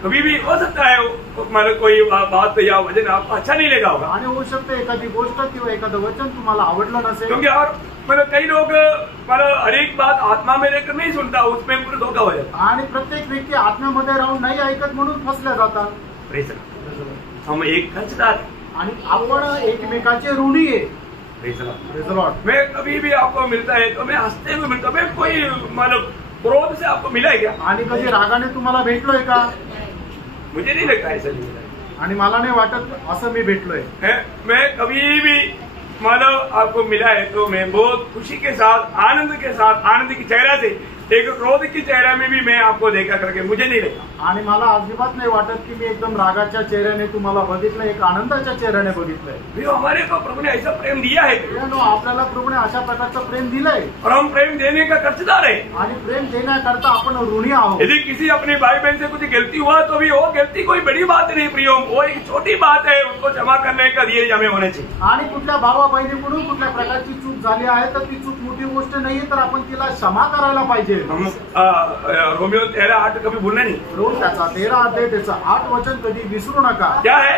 कभी भी हो सकता है मतलब कोई बात या वचन आपको अच्छा नहीं लगा होगा, आणि होऊ शकते एखादी गोष्ट किंवा एखादं वचन तुम्हाला आवडलं नसेल, क्योंकि और मतलब कई लोग मतलब हर एक बात आत्मा में रहकर नहीं सुनता, उसमें पूरा धोखा हो जाता। आणि प्रत्येक व्यक्ती आत्म्यामध्ये राहून नाही ऐकत म्हणून फसल्या जातात। प्रेज हम एक खर्चदार, आणि आपण एकमेकाचे ऋणी आहे। Praise praise the Lord. मैं कभी भी आपको मिलता है तो मैं हंसते हुए मिलता, मैं कोई मतलब क्रोध से आपको मिला है क्या? आणि कधी रागाने तुम्हाला भेटलोय का? मुझे नहीं लगता ऐसा नहीं मिला है। आणि मला नाही वाटत असं मी भेटलोय। मैं कभी भी मानव आपको मिला है तो मैं बहुत खुशी के साथ आनंद की चेहरा से, एक क्रोध की चेहरा में भी मैं आपको देखा करके मुझे नहीं लगा। आणि मला अजिबात नाही वाटत की मी एकदम रागाच्या चेहऱ्याने तुम्हाला बघितलं, एक आनंदाच्या चेहऱ्याने बघितलंय। भैया हमारे को प्रभु ने ऐसा प्रेम दिया है, आपल्याला प्रभूने अशा प्रकारचं प्रेम दिलंय और हम प्रेम देने का कर्जदार है। आणि प्रेम देण्याकरता आपण ऋणी आहोत। यदि किसी अपने भाई बहन से कुछ गलती हुआ तो भी वो गलती कोई बड़ी बात नहीं प्रियो, वो एक छोटी बात है, उसको क्षमा करने का धीरज हमें होना चाहिए। आणि कुठल्या भावा बहिणीकडून कुठल्या प्रकारची चूक झाली आहे तर ती चूक मोठी गोष्ट नाहीये, तर आपण तिला क्षमा करायला पाहिजे। हम रोमियो 13:8 कभी भूलना नहीं। रोज त्याचा 13 अध्याय त्याचं 8 वचन कधी विसरू नका। क्या है?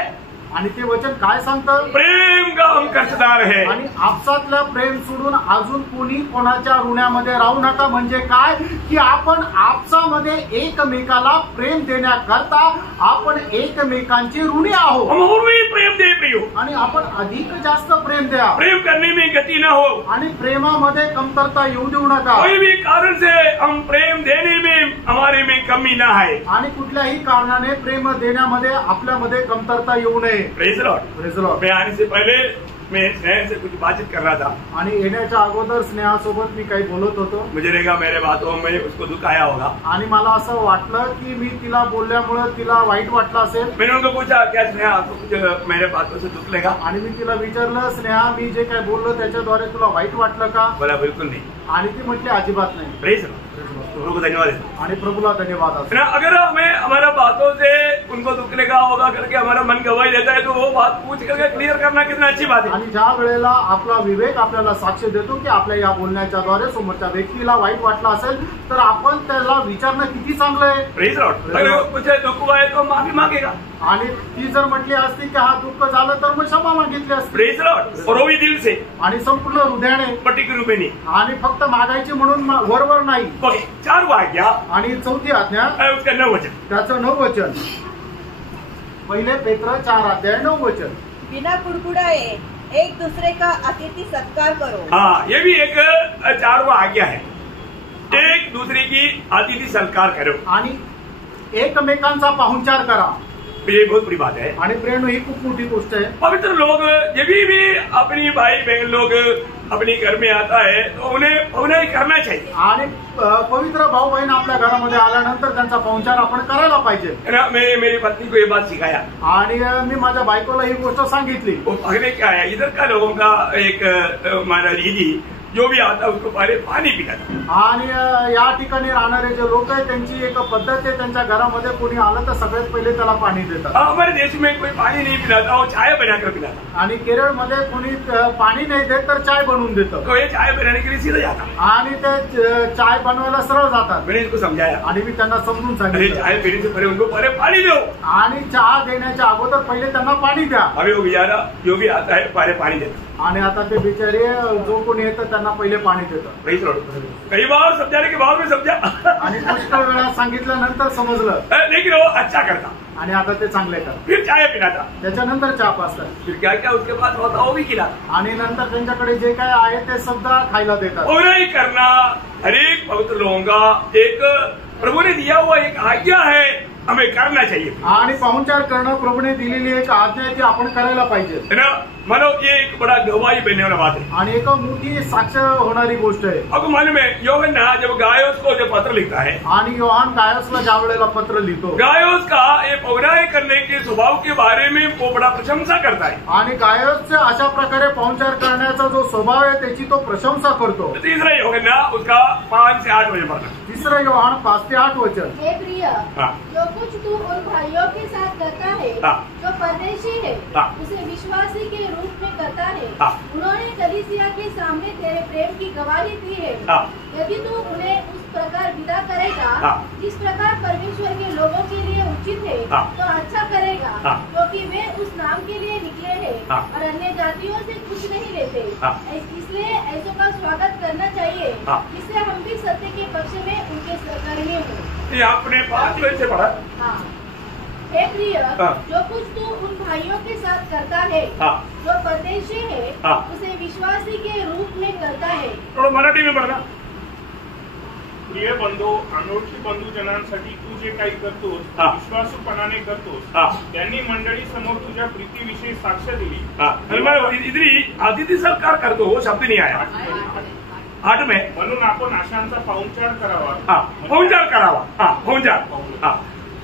आणि ते वचन काय सांगतं? प्रेम का हम कर्जदार है। आणि आपसातलं प्रेम सोडून अजून कोणी कोणाच्या ऋणामध्ये राहू नका। म्हणजे काय की आपण आपसामध्ये एकमेकाला प्रेम देण्याकरता आपण एकमेकांचे ऋणी आहोत। हम और भी प्रेम दे प्रियो, आणि आपण अधिक जास्त प्रेम द्या। प्रेम करने में गति न हो, आणि प्रेमामध्ये कमतरता येऊ देऊ नका। कोई भी कारण से हम प्रेम देने में हमारे में कमी न आए, आणि कुठल्याही कारणाने प्रेम देण्यामध्ये आपल्यामध्ये कमतरता येऊ नये। Praise Lord. Praise Lord. मैं आने से पहले मैं स्नेह से कुछ बातचीत कर रहा था, आणि येण्याच्या अगोदर स्नेहासोबत मी काही बोलत होतो। मुझे लगा मेरे बातों में उसको दुख आया होगा। आणि मला असं वाटलं की मी तिला बोलल्यामुळे तिला वाईट वाटलं असेल। मैंने उनको पूछा क्या स्नेहा आपको कुछ मेरे बातों से दुख लगा? आणि मी तिला विचारलं स्नेहा मी जे काय बोललो त्याच्याद्वारे तुला वाईट वाटलं का? बोला बिल्कुल नहीं। आणि ती म्हटली अजिबात नाही। Praise Lord. प्रभु को धन्यवाद है। आणि प्रभूला धन्यवाद असो। ना अगर हमें हमारा बातों से उनको दुख लगा होगा करके हमारा मन गवाही देता है तो वो बात पूछ करके क्लियर करना कितना अच्छी बात है। आणि ज्या वेळेला आपला विवेक आपल्याला साक्ष देतो की आपल्या या बोलण्याच्या द्वारे समोरच्या व्यक्तीला वाईट वाटलं असेल तर आपण त्याला विचारणं किती चांगलं आहे। Praise Lord. अगर कुछ दुख हुआ है तो माफी मांगेगा। आणि ती जर म्हटली असती की हा दुःख झालं तर मग क्षमा मागितली असती। Praise Lord. और वो भी दिल से, आणि संपूर्ण हृदयाने, पर्टिक्युलर रूपे नहीं। आणि फक्त मागायची म्हणून वरवर नाही। ओके, 4 आज्ञा आणि 4थी आज्ञा उसका 9 वचन, त्याचं 9 वचन। पहिले पेत्र 4 अध्याय 9 वचन। बिना कुड़कुड़ाए एक दूसरे का अतिथि सत्कार करो। हाँ, ये भी एक 4वां आज्ञा है, एक दूसरे की अतिथि सत्कार करो। आणि एकमेकांचा पाहुणचार करा। ये बहुत बड़ी बात है। आणि प्रेम ही खूप मोठी गोष्ट आहे। पवित्र लोग जब भी अपनी भाई बहन लोग अपने घर में आता है तो उन्हें करना चाहिए। आणि पवित्र भाऊ बहीण आपल्या घरामध्ये आल्यानंतर त्यांचा पाहुणचार आपण करायला पाहिजे। मैं मेरी पत्नी को ये बात सिखाया आणि मी माझ्या बायकोला ही गोष्ट सांगितली। वो पहले क्या है, इधर का लोगों का एक हमारा दीदी जो भी आता उसको पहले पानी पिलाता। आणि या ठिकाणी राहणारे जे लोक आहेत त्यांची एक पद्धत आहे, त्यांच्या घरामध्ये कोणी आलं तर सगळ्यात पहिले त्याला पाणी देतात। हमारे देश में कोई पानी नहीं पिलाता, वो चाय बनाकर पिलाता। आणि केरळमध्ये कोणी पाणी नाही देत तर चाय बनवून देतं। तो ये चाय बनाने के लिए सीधा जाता आणि ते चाय बनवायला सरळ जातात। मैंने इसको समझाया, आणि मी त्यांना समजून अरे सांगितलं चाय पीने से पहले उनको पहले पानी दो। आणि चहा देण्याच्या अगोदर पहिले त्यांना पाणी द्या। अभी वो बेचारा जो भी आता है पहले पानी देता। आणि आता ते बिचारे जो कोणी येतं त्यांना पहिले पाणी देतात। कई बार समझाने के बाद में समझा आणि पुष्कळ वेळा सांगितल्यानंतर समजलं, लेकिन वो अच्छा करता। आणि आता ते चांगले करतात। फिर चाय पिलाता, त्याच्यानंतर चहा पाजतात। फिर क्या क्या उसके पास होता वो भी खिलाता। आणि नंतर त्यांच्याकडे जे काय आहे ते सुद्धा खायला देतात। बुराई करना हर एक पवित्र लोगों का एक प्रभु ने दिया हुआ एक आज्ञा है, हमें करना चाहिए। आणि पाहुणचार करणं प्रभूने दिलेली एक आज्ञा आहे ती आपण करायला पाहिजे, है ना। मानो ये एक बड़ा गवाही बनने वाला बात है। आणि एक मोठी साक्ष होणारी गोष्ट आहे। आपको मालूम है यूहन्ना जब गायोस को जब पत्र लिखता है, आणि योहान गायसला ज्या वेळेला पत्र लिहितो, गायोस का ये पौराय करने के स्वभाव के बारे में वो बड़ा प्रशंसा करता है। आणि गायसच्या अशा प्रकारे पाहुणचार करण्याचा जो स्वभाव आहे त्याची तो प्रशंसा करतो। तीसरा यूहन्ना उसका 5 से 8 वचन पढ़ना। तिसरं योहान 5 ते 8 वचन। हे प्रिय, जो कुछ तू उन भाइयों के साथ करता है जो परदेशी है, उसे विश्वासी के रूप में करता है। उन्होंने कलीसिया के सामने तेरे प्रेम की गवाही दी है। यदि तू उन्हें उस प्रकार विदा करेगा जिस प्रकार परमेश्वर के लोगों के लिए उचित है तो अच्छा करेगा, क्योंकि वे उस नाम के लिए निकले हैं और अन्य जातियों से कुछ नहीं लेते। इसलिए ऐसों का स्वागत करना चाहिए, जिससे हम भी सत्य के पक्ष में उनके सहकर्मी हों। ये आपने 5 वचन से पढ़ा। हे प्रिय, जो कुछ तू उन भाइयों के साथ करता है जो परदेशी है, उसे विश्वासी के रूप में करता है। थोड़ा मराठी में पढ़ना। प्रिय बंधू, अनोळखी बंधूजनांसाठी तू जे काही करतोस, विश्वासूपणाने करतोस, त्यांनी मंडळी समोर तुझ्या प्रीतीविषयी साक्ष दिली. इधरी अतिथि सत्कार करतो हो शब्द नहीं आया 8 में. म्हणून आपण आशांचा पाहुणचार करावा. पाहुणचार करावा. पाहुणचार.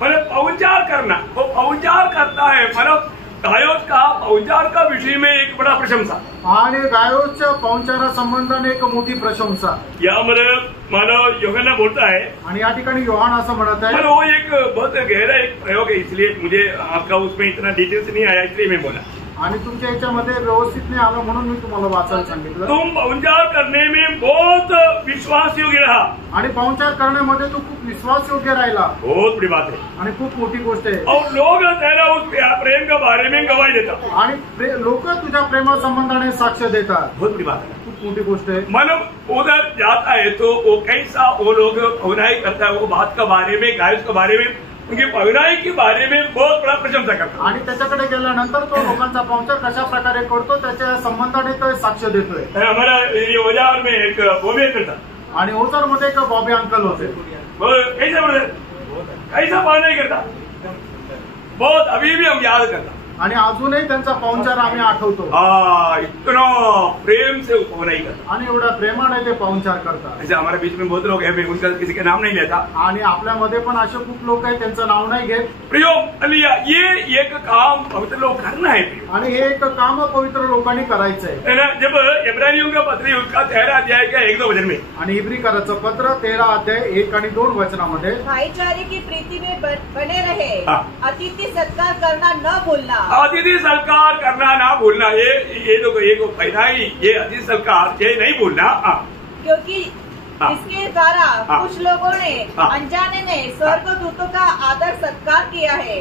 मतलब पाहुणचार करना, वो पाहुणचार करता है. मतलब गायोस का पाहुणचार का विषय में एक बड़ा प्रशंसा. आणि गायोसच्या पाहुणचारा संबंधाने एक मोठी प्रशंसा यामध्ये मला योहाना बोलता है. आणि या ठिकाणी योहान असं म्हणत आहे. वो एक बहुत गहरा एक प्रयोग है, इसलिए मुझे आपका उसमें इतना डिटेल्स नहीं आया, इसलिए मैं बोला. आणि तुमच्या याच्यामध्ये व्यवस्थित नाही आलं म्हणून मी तुम्हाला वाचायला सांगितलं. तुम पाहुणचार करने में बहुत विश्वास योग्य रहा. आणि पाहुणचार करण्यामध्ये तू खूप विश्वास योग्य राहिला. बहुत बड़ी बात है आणि खूप मोठी गोष्ट आहे. और लोग तेरा उस प्रेम के बारे में गवाही देतात. आणि लोक तुझ्या प्रेमा संबंधाने साक्ष देतात. बहुत बड़ी बात है, खूप मोठी गोष्ट आहे. मतलब उधर जाता है तो वो कैसा वो लोग पहुनाई करता है, वो बात के बारे में, गायों के बारे में, उनकी पहुनाई के बारे में बहुत बड़ा प्रशंसा करता. आणि त्याच्याकडे गेल्यानंतर तो लोकांचा पाहुणचार कशा प्रकारे करतो त्याच्या संबंधाने तो साक्ष देतोय. हमारा ओजार में एक बॉबी करता. आणि ओझर मध्ये एक बॉबी अंकल होते. कैसा बोलते, कैसा पहुनाई करता, बहुत अभी भी हम याद करता. आणि अजूनही त्यांचा पाहुणचार आम्ही आठवतो. इतना प्रेम से पहुनाई करता. आणि एवढ्या प्रेमाने ते पाहुणचार करतात. ऐसे हमारे बीच में बहुत लोग हैं, मैं उनका किसी का नाम नहीं लेता. आणि आपल्यामध्ये पण असे खूप लोक आहेत त्यांचं नाव नाही घेत. प्रियो अलिया, ये एक काम पवित्र लोग करना है. आणि हे एक काम पवित्र लोकांनी करायचंय. जब इब्रानियों का पत्र उसका 13 अध्याय का 1-2 वचन में. आणि इब्रिकराचं पत्र 13 अध्याय 1 आणि 2 वचनामध्ये भाईचारे की प्रीति में बने रहे, अतिथि सत्कार करना न भूलना. अतिथि सत्कार करना ना भूलना. ये तो एक पहनाई, ये अतिथि सत्कार ये नहीं भूलना. क्योंकि इसके द्वारा कुछ लोगों ने अनजाने में स्वर्गदूतों का आदर सत्कार किया है.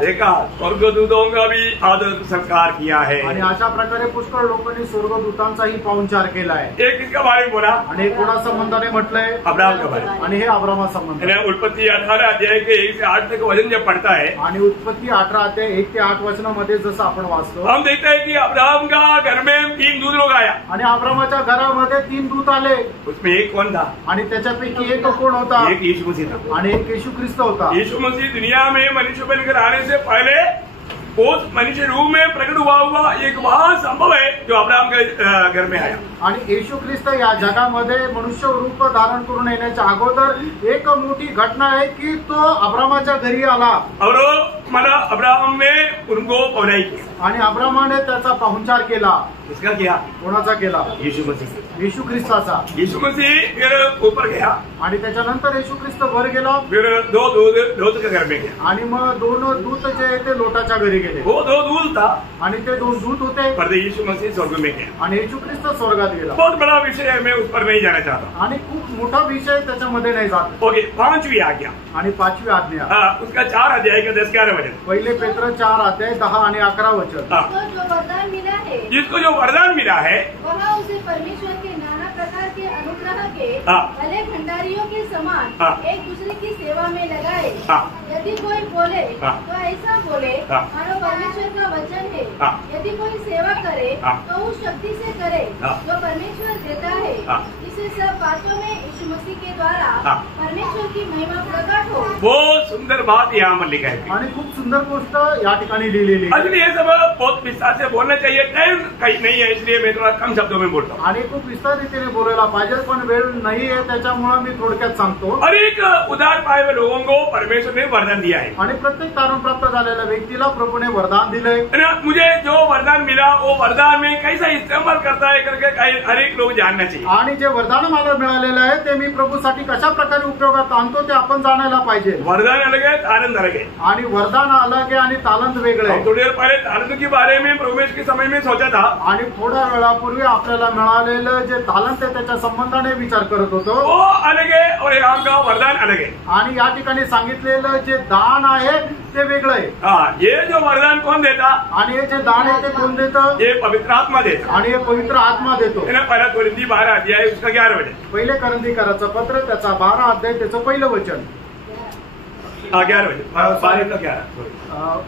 देखा, स्वर्गदूतों का भी आदर सत्कार किया है. आणि अशा प्रकारे पुष्कळ लोकांनी स्वर्गदूतांचाही पाहुणचार केला आहे. एक किसका बारे में बोला, आणि कोणा संबंधाने म्हटलंय, अब्राहम का बारे. आणि हे अब्राहमा संबंध. उत्पत्ति 18 अध्याय के 1 से 8 तक वचन जब पढ़ता है, आणि उत्पत्ति 18 अध्याय 1 ते 8 वचनामध्ये जसं आपण वाचतो, हम देखते हैं कि अब्राहम का घर में 3 दूत लोग आया. आणि अब्रामाच्या घरामध्ये 3 दूत आले. उसमें एक कौन था, आणि त्याच्यापैकी एक कोण होता, एक यीशु मसीह था. आणि एक येशू ख्रिस्त होता. यीशु मसीह दुनिया में मनुष्य बनकर आने से पहले उस मनुष्य रूप में प्रकट हुआ एक वह संभव है जो अब्राहम के घर में आया. आणि येशू ख्रिस्त या जगामध्ये मनुष्य रूप धारण करून येण्याच्या अगोदर एक मोठी घटना आहे की तो अब्रामाच्या घरी आला. और मला अब्राहम ने उनको पहुनाई की. आणि अब्रामाने त्याचा पाहुणचार केला. किसका किया, कोणाचा केला, यीशु मसीह, येशू ख्रिस्ताचा. यीशु मसीह फिर ऊपर गया. आणि त्याच्यानंतर येशू ख्रिस्त वर गेला. फिर 2 दूत के घर में गया. आणि मग 2 दूत जे ते लोटाच्या घरी गेले. वो 2 दूत था. आणि ते 2 दूत होते. पर यीशु मसीह स्वर्ग में गया. आणि येशू ख्रिस्त स्वर्गात गेला. बहुत बड़ा विषय है, मैं उस पर नहीं जाना चाहता. आणि खूप मोठा विषय त्याच्यामध्ये नाही जात. ओके, 5वीं आज्ञा. आणि 5वी आज्ञा, उसका 4 अध्याय का 10-11 वचन. पहिले पेत्र 4 अध्याय 10 आणि 11 वचन. जो वरदान मिला है, जिसको जो वरदान मिला है, वह उसे परमेश्वर के नाना प्रकार के अनुग्रह के भले भंडारियों के समान एक दूसरे की सेवा में लगाए. यदि कोई बोले तो ऐसा बोले मानो परमेश्वर का वचन है. यदि कोई सेवा करे तो उस शक्ति से करे जो परमेश्वर देता है. इसे सब बातों में यीशु मसीह के द्वारा परमेश्वर की महिमा प्रकट हो. बहुत सुंदर बात यहाँ पर लिखा है. आणि खूप सुंदर गोष्ट या ठिकाणी लिहिलेली आहे. अजून ये सब बहुत विस्तार से बोलना चाहिए, टाइम कहीं नहीं है, इसलिए मैं थोड़ा कम शब्दों में बोलता हूँ. आणि खूप विस्तार रीतीने बोलायला पाहिजे पण वेळ नाही आहे त्याच्यामुळे मी थोडक्यात सांगतो. और एक उदार पाए हुए लोगों को परमेश्वर ने वरदान दिया है. आणि प्रत्येक तारण प्राप्त झालेल्या व्यक्तीला प्रभूने वरदान दिलंय. मुझे जो वरदान मिला वो वरदान में कैसा इस्तेमाल करता है करके हर एक लोग जानना चाहिए. आणि जे वरदान मला मिळालेलं आहे ते मी प्रभूसाठी कशा प्रकारे उपयोगात आणतो ते आपण जाणायला पाहिजे. वरदान अलग है, तालंत अलग है. आणि वरदान अलग आहे आणि तालंत वेगळं आहे. थोड़ी देर पहले तालंत के बारे में प्रवेश के समय में सोचा था. आणि थोड्या वेळापूर्वी आपल्याला मिळालेलं जे तालंत आहे त्याच्या संबंधाने विचार करत होतो. वो अलग है और यहाँ का वरदान अलग है. आणि या ठिकाणी सांगितलेलं जे दान आहे ते वेगळं आहे. ये जो वरदान कौन देता, आणि हे जे दान आहे ते कोण देतं, ये पवित्र आत्मा देता. आणि हे पवित्र आत्मा देतो. पहिला कोरिंथी 12 अध्याय उसका 11 वचन. पहिले करंथीकराचं पत्र त्याचा 12 अध्याय त्याचं पहिलं वचन. 11 वचन, 12 का 11.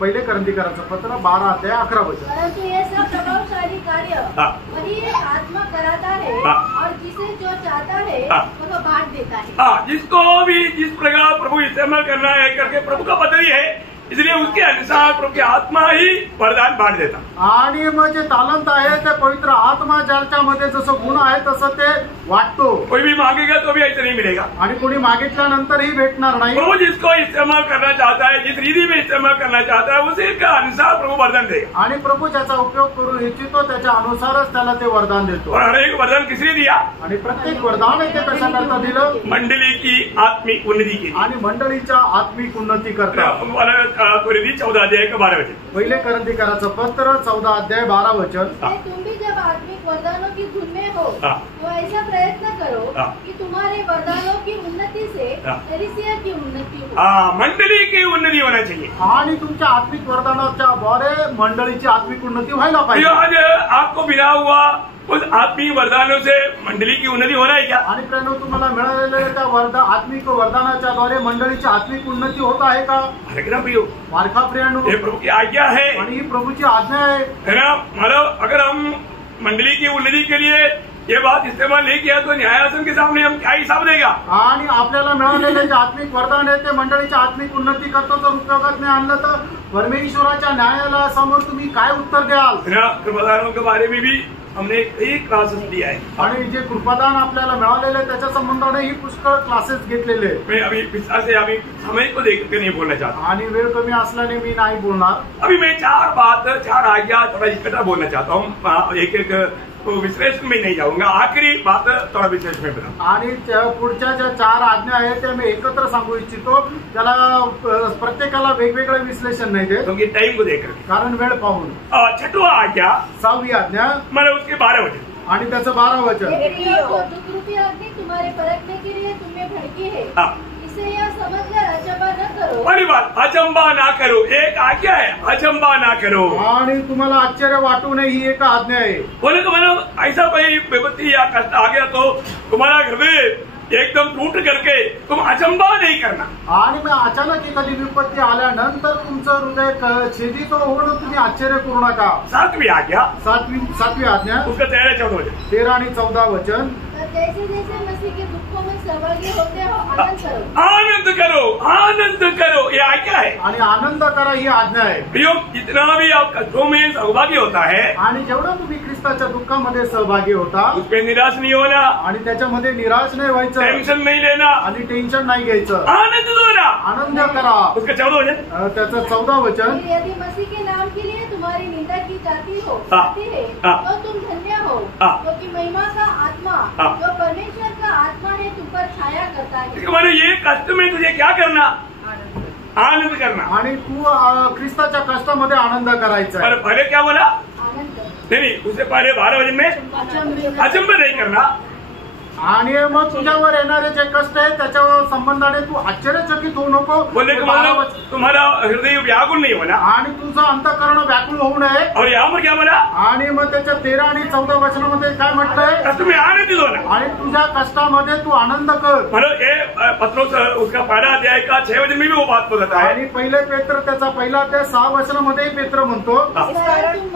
पहिले करंथीकराचं पत्र 12 अध्याय 11 वचन. परंतु ये सब प्रभावशाली कार्य वही एक आत्मा कराता है और जिसे जो चाहता है वह बांट देता है। जिसको भी जिस प्रकार प्रभु इस्तेमाल करना है करके प्रभु का पता ही है, इसलिए उसके अनुसार प्रभु की आत्मा ही वरदान बांट देता। आणि मग जे तालंत आहे ते पवित्र आत्मा ज्याच्यामध्ये जसं गुण आहे तसं ते वाटतो। कोई भी मांगेगा तो भी ऐसे नहीं मिलेगा, आणि कोणी मागितल्यानंतरही भेटणार नाही। प्रभु जिसको इस्तेमाल करना चाहता है, जिस रीति में इस्तेमाल करना चाहता है, उसी का अनुसार प्रभु वरदान देगा। आणि प्रभु ज्याचा उपयोग करू इच्छितो त्याच्या अनुसारच त्याला ते वरदान देतो। और हर एक वरदान किसने दिया? आणि प्रत्येक वरदान आहे ते कशाकरता दिलं? मंडली की आत्मिक उन्नति के लिए। आणि मंडळीच्या आत्मिक उन्नती करता। कोरिन्थी 14 अध्याय का 12 वचन। पहिले करंथीकराचं पत्र 14 अध्याय 12 वचन। तुम भी जब आत्मिक वरदानों की धुन में हो तो ऐसा प्रयत्न करो कि तुम्हारे वरदानों की उन्नति से कलीसिया की उन्नति हो। मंडली की उन्नति होना चाहिए। आणि तुमच्या आत्मिक वरदानाच्या द्वारे मंडळीची आत्मिक उन्नती व्हायला पाहिजे। आज आपको मिला हुआ उस आत्मिक वरदानों से मंडली की उन्नति हो रहा है क्या? आणि प्रेरणा तुम्हाला मिळालेल्या त्या आत्मिक वरदानाच्या द्वारे मंडळीची आत्मिक उन्नती होत आहे का? मार्का प्रियानो, ये प्रभु की आज्ञा है आणि ही प्रभुची आज्ञा आहे ना। मतलब अगर हम मंडली की उन्नति के लिए ये बात इस्तेमाल नहीं किया तो न्यायासन के सामने हम क्या हिसाब देगा? आणि आपल्याला मिळालेले जे आत्मिक वरदान आहे ते मंडळीच्या आत्मिक उन्नती करतो जर उपयोगात नाही आणलं तर परमेश्वराच्या न्यायाला समोर तुम्ही काय उत्तर द्याल? कृपादानों के बारे में भी हमने कई क्लासेस लिया है। आणि जे कृपादान आपल्याला मिळालेले त्याच्या संबंधाने ही पुष्कळ क्लासेस घेतलेले। मैं अभी समय को देख कर नहीं बोलना चाहता, आणि वेळ कमी असल्याने मी नाही बोलणार। अभी मैं 4 आज्ञा थोड़ा इकट्ठा बोलना चाहता हूँ। एक विश्लेषण में नहीं जाऊंगा, आखिरी बात थोड़ा विश्लेषण में बता। आणि पुढच्या ज्या 4 आज्ञा आहेत त्या मी एकत्र सांगू इच्छितो, त्याला प्रत्येकाला वेगवेगळे विश्लेषण नाही देत क्योंकि टाइम को देखकर, कारण वेळ पाहून। 6वीं आज्ञा 6वीं आज्ञा मतलब उसके 12 वचन आणि त्याचं 12 वचन। दुष्कृति अग्नि तुम्हारे परखने के लिए तुम्हें भड़की है, इसे यह समझकर अचंबा न करो। पहली बात, अचंबा ना करो, एक आज्ञा है, अचंबा ना करो। आणि तुम्हाला आश्चर्य वाटू नये ही एक आज्ञा आहे। बोले तो मतलब ऐसा कोई विपत्ति या कष्ट आ गया तो तुम्हारा हृदय एकदम टूट करके तुम अचंबा नहीं करना। आणि मग अचानक एखादी विपत्ती आल्यानंतर तुमचं हृदय छेदित होऊन तुम्ही आश्चर्य करू नका। 7वीं आज्ञा 7वी आज्ञा उसका 13-14 वचन। 13 आणि 14 वचन। जैसे जैसे मसीह के दुखों में सहभागी होते हो आनंद करो। आनंद करो, आनंद करो, ये आज्ञा है। आणि आनंद करा ही आज्ञा आहे। प्रियो, जितना भी आप कष्टों में सहभागी होता है आणि जेवढं तुम्ही ख्रिस्ताच्या दुःखामध्ये सहभागी होता उसपे निराश नहीं होना आणि त्याच्यामध्ये निराश नाही व्हायचं, टेंशन नहीं लेना आणि टेन्शन नाही घ्यायचं, आनंद लेना, आनंद करा। उसका 14 वचन। त्याचं 14 वचन। यदि मसीह के नाम के लिए तुम्हारी निंदा की जाती है तो तुम धन्य हो, क्योंकि महिमा का आत्मा जो परमेश्वर का आत्मा है तुम पर छाया करता है। मानो ये कष्ट में तुझे क्या करना? आनंद करना। आणि तू ख्रिस्ताच्या कष्टामध्ये आनंद करायचा आहे। पहले क्या बोला? आनंद नहीं, उससे पहले 12 वचन में अचंबा नहीं करना। आणि मग तुझ्यावर येणारे जे कष्ट आहे त्याच्या संबंधाने तू आश्चर्यचकित होऊ नको। बोलने का मतलब तुम्हारा हृदय व्याकुल नहीं होना आणि तुझं अंतःकरण व्याकुल होऊ नये। और यहाँ पर क्या बोला? आणि मग त्याच्या 13 आणि 14 वचनामध्ये काय म्हटलंय? कष्ट में आनंदित होना। आणि तुझ्या कष्टामध्ये तू आनंद कर। मतलब ये पत्रोस उसका 1 अध्याय का 6 वचन में भी वो बात बताता है। आणि पहिले पेत्र त्याचा 1 अध्याय 6 वचनामध्ये पेत्र म्हणतो तुम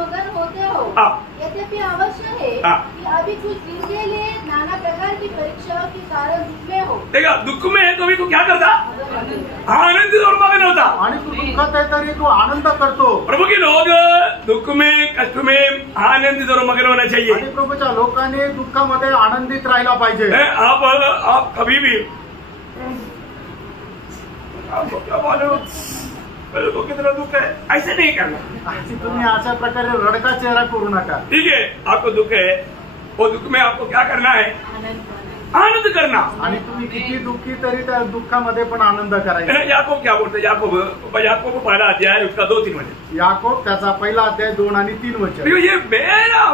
मगन होते हो, यद्यपि अवश्य है कि अभी कुछ दिन के लिए नाना प्रकार की परीक्षाओं के कारण दुख में हो। देखा, दुख में है तो भी तू क्या करता? आनंदित और मगन होता। आणि तू दुःखात आहे तरी तू आनंद करतो। प्रभु के लोग दुख में कष्ट में आनंदित और मगन होना चाहिए। आणि प्रभूच्या लोकांनी दुःखामध्ये आनंदित राहायला पाहिजे। आप कभी भी आपको क्या मालूम तो कितना दुख है, ऐसे नहीं करना। तुम्ही अशा प्रकारे रडका चेहरा करू नका। ठीक है, आपको दुख है, वो दुख में आपको क्या करना है? आनंद करना। आणि तुम्ही किती दुःखी तरी त्या दुःखामध्ये पण आनंद करायचा। याकोब क्या बोलते? याकोब 1 अध्याय उसका 2-3 वचन। याकोब त्याचा 1 अध्याय 2 आणि 3 वचन। ये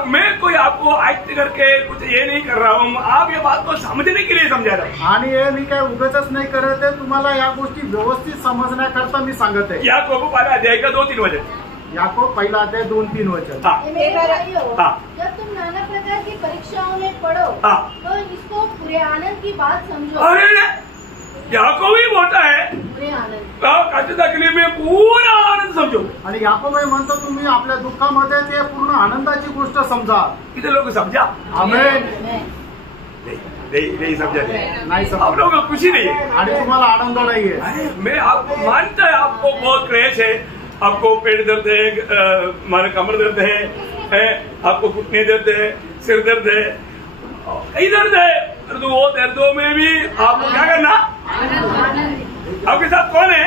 मैं कोई आपको एक्ट करके कुछ ये नहीं कर रहा हूँ, आप ये बात को समझने के लिए समझा रहा हूँ। आणि हे मी काय उगाचच नाही करत आहे, तुम्हाला या गोष्टी व्यवस्थित समजण्याकरता मी सांगत आहे। याकोब 1 अध्याय का 2-3 वचन। याकोब 1 अध्याय 2-3 वचन। जब तुम नाना प्रकार की परीक्षाओं में पढ़ो तो इसको पूरे आनंद की बात समझो। अरे याकोब ही बोलता है पूरे आनंद, कष्ट तकलीफ में पूरा आनंद समझो। आणि याकोब म्हणतो तुम्ही आपल्या दुःखामध्ये ते पूर्ण आनंदाची गोष्ट समजा। किती लोक समजा? आमेन। नहीं समझा नहीं समझा। आप लोगों को खुशी नहीं है आणि तुम्हाला आनंद नाहीये। अरे मैं आपको मानता है, आपको बहुत क्रेज है, आपको पेट दर्द है, हमारे कमर दर्द है, आपको घुटने दर्द है, सिर दर्द है, कई दर्द है, तो वो दर्दों में भी आपको क्या करना, आपके साथ कौन है?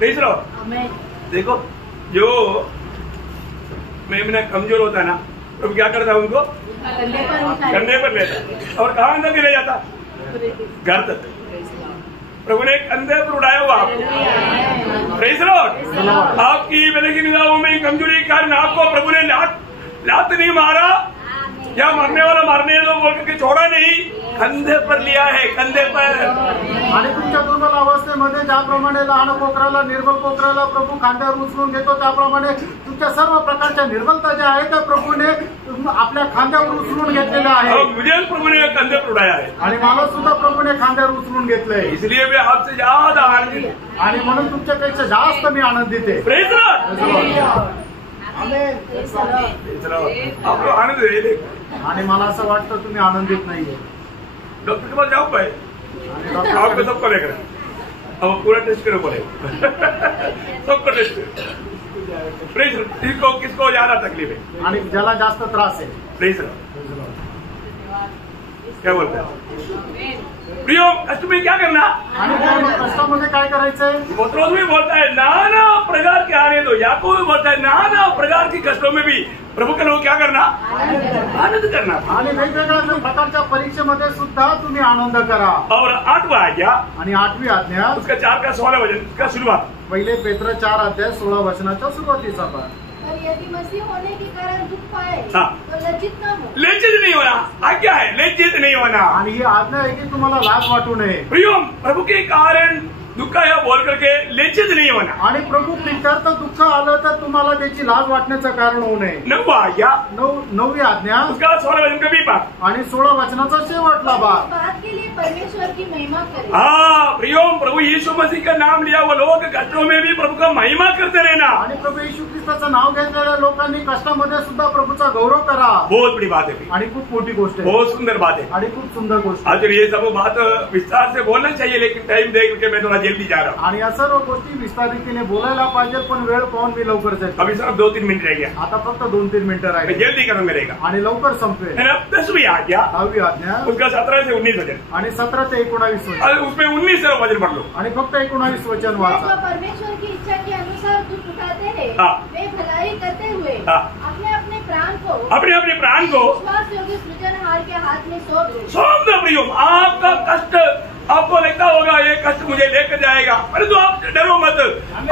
तीसरा देखो, जो मैं कमजोर होता है ना, तो क्या करता है उनको कंधे पर लेता और कहाँ अंदर ले जाता, घर तक। प्रभु ने कंधे पर उड़ाया हुआ आपको। Praise the Lord. आपकी वेले की निगाहों में कमजोरी के कारण आपको प्रभु ने लात नहीं मारा या मरने वाला मारने दो बोल के छोड़ा नहीं, कंधे पर लिया है, कंधे पर। आणि तुमच्या दुर्बल अवस्थेमध्ये ज्याप्रमाणे लहान कोकराला, निर्बल कोकराला प्रभू खांद्यावर उचलून घेतो, त्याप्रमाणे तुमच्या सर्व प्रकारच्या निर्बलता ज्या आहेत त्या प्रभूने आपल्या खांद्यावर उचलून घेतलेल्या आहेत। मुझे प्रभु ने कंधे पर उठाया है आणि मला सुद्धा प्रभूने खांद्यावर उचलून घेतलंय, इसलिए मैं आपसे ज्यादा आनंदित है आणि म्हणून तुमच्यापेक्षा जास्त मी आनंदित आहे। Praise the Lord. आपको आनंद है आणि मला असं वाटतं तुम्ही आनंदित नाहीये। डॉक्टर के पास जाओ पाए आपको सबको लेकर अब पूरा टेस्ट करो बोले सबको टेस्ट प्रेज़ किसको किसको ज्यादा तकलीफ है आणि ज्याला जास्त त्रास आहे। प्रेज़ क्या बोलते हैं प्रियो, कष्ट में क्या करना, आणि कष्टामध्ये काय करायचंय? पत्रोस भी बोलता है नाना प्रकार के आने दो, याकूब भी बोलता है नाना प्रकार की कष्टों में भी प्रभु के लोग क्या करना, आनंद करना। आणि वेगवेगळ्या प्रकारच्या परीक्षेमध्ये सुद्धा तुम्ही आनंद करा। और 8वां आज्ञा आणि 8वी आज्ञा उसका 4 का 16 वचन का शुरुआत, पहिले पेत्र 4 अध्याय 16 वचनाच्या सुरुवातीचा भाग। पर यदि मसीह होने के कारण दुख पाए हाँ। तो लज्जित न हो। लज्जित नहीं होना, आज्ञा है लज्जित नहीं होना। आणि ही आज्ञा आहे की तुम्हाला लाज वाटू नये। प्रियो, प्रभु के कारण दुःख या बोल करके लज्जित नहीं होना। आणि प्रभू प्रीत्यर्थ दुःख आलं तर तुम्हाला त्याची लाज वाटण्याचं कारण होऊ नये। 9वां आज्ञा 9वी आज्ञा उसका 16 वचन का भी पाठ आणि 16 वचनाचा शेवटला भाग। इस बात के लिए परमेश्वर की महिमा करें। हाँ प्रियो, प्रभु यीशु मसीह का नाम लिया वो लोग कष्टों में भी प्रभु का महिमा करते रहना। आणि प्रभू येशू ख्रिस्ताचं नाव घेतलेल्या लोकांनी कष्टामध्ये सुद्धा प्रभूचा गौरव करा। बहुत बड़ी बात है, आणि खूप मोठी गोष्ट आहे, बहुत सुंदर बात है। आणि खूप सुंदर गोष्ट आज ये सब बात विस्तार से बोलना चाहिए, लेकिन टाइम देख के मैं थोड़ा जल्दी जा रहा हूँ। आणि या सर्व गोष्टी विस्तारितीने बोलायला पाहिजे, पण वेळ पाहून मी लवकर जाईल। अभी सिर्फ 2-3 मिनट रह गया, आता फक्त 2-3 मिनिटं मैं राहिली जल्दी करूंगा रहेगा। आणि लवकर संपेल। 10वीं आज्ञा 10वी आज्ञा उसका 17 से 19 वचन, आणि 17 ते 19 वचन, और उसमें 19 वचन पढ़ लो। आणि फक्त 19 वचन जो वाचा। परमेश्वर की इच्छा के अनुसार दुख उठाते हैं हाँ। वे भलाई करते हुए हाँ। अपने अपने प्राण को अपने अपने प्राण को विश्वास योग्य सृजनहार के हाथ में सौंप दो। सौंप दो। प्रियो, आपका कष्ट आपको लगता होगा ये कष्ट मुझे लेकर जाएगा, परंतु आप डरो मत,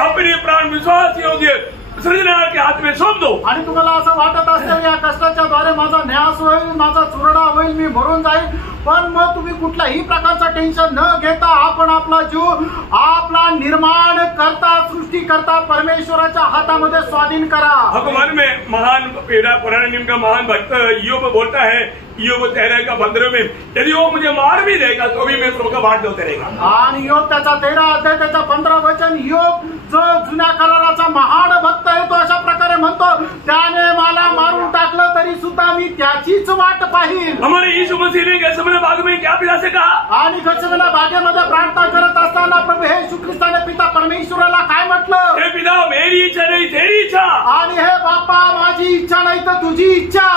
अपने प्राण विश्वास योग्य सृजनहार के हाथ में सौंप दो। आणि तुम्हाला असं वाटत असेल या कष्टाच्या द्वारे माझा न्यास होईल, माझा चुरडा होईल, मी मरून जाईल, पण मग तुम्ही कुठल्याही प्रकारचं टेन्शन न घेता आपण आपला जीव आपला निर्माण करता, सृष्टी करता परमेश्वराच्या हातामध्ये स्वाधीन करा। आपको मालूम है, महान पुराने नियम का महान भक्त ईयोब बोलता है, ईयोब 13 का 15 में, यदि वो मुझे मार भी देगा तो भी मैं प्रभु का बाट देते रहेगा। आणि योग त्याचा 13 अध्याय त्याचा 15 वचन, योग जो जुन्या कराराचा महान भक्त आहे तो अशा प्रकारे म्हणतो, त्याने मला मारून टाकलं तरी सुद्धा मी त्याचीच वाट पाहिल। हमारे यीशु मसीह ने गैसमने बाग में क्या पिता से कहा, आणि गचमना बागेमध्ये प्रार्थना करत असताना प्रभू येशू ख्रिस्ताने पिता परमेश्वराला काय म्हटलं? हे पिता, मेरी इच्छा नहीं तेरी इच्छा। आणि हे बाप्पा, माझी इच्छा नाही तर तुझी इच्छा।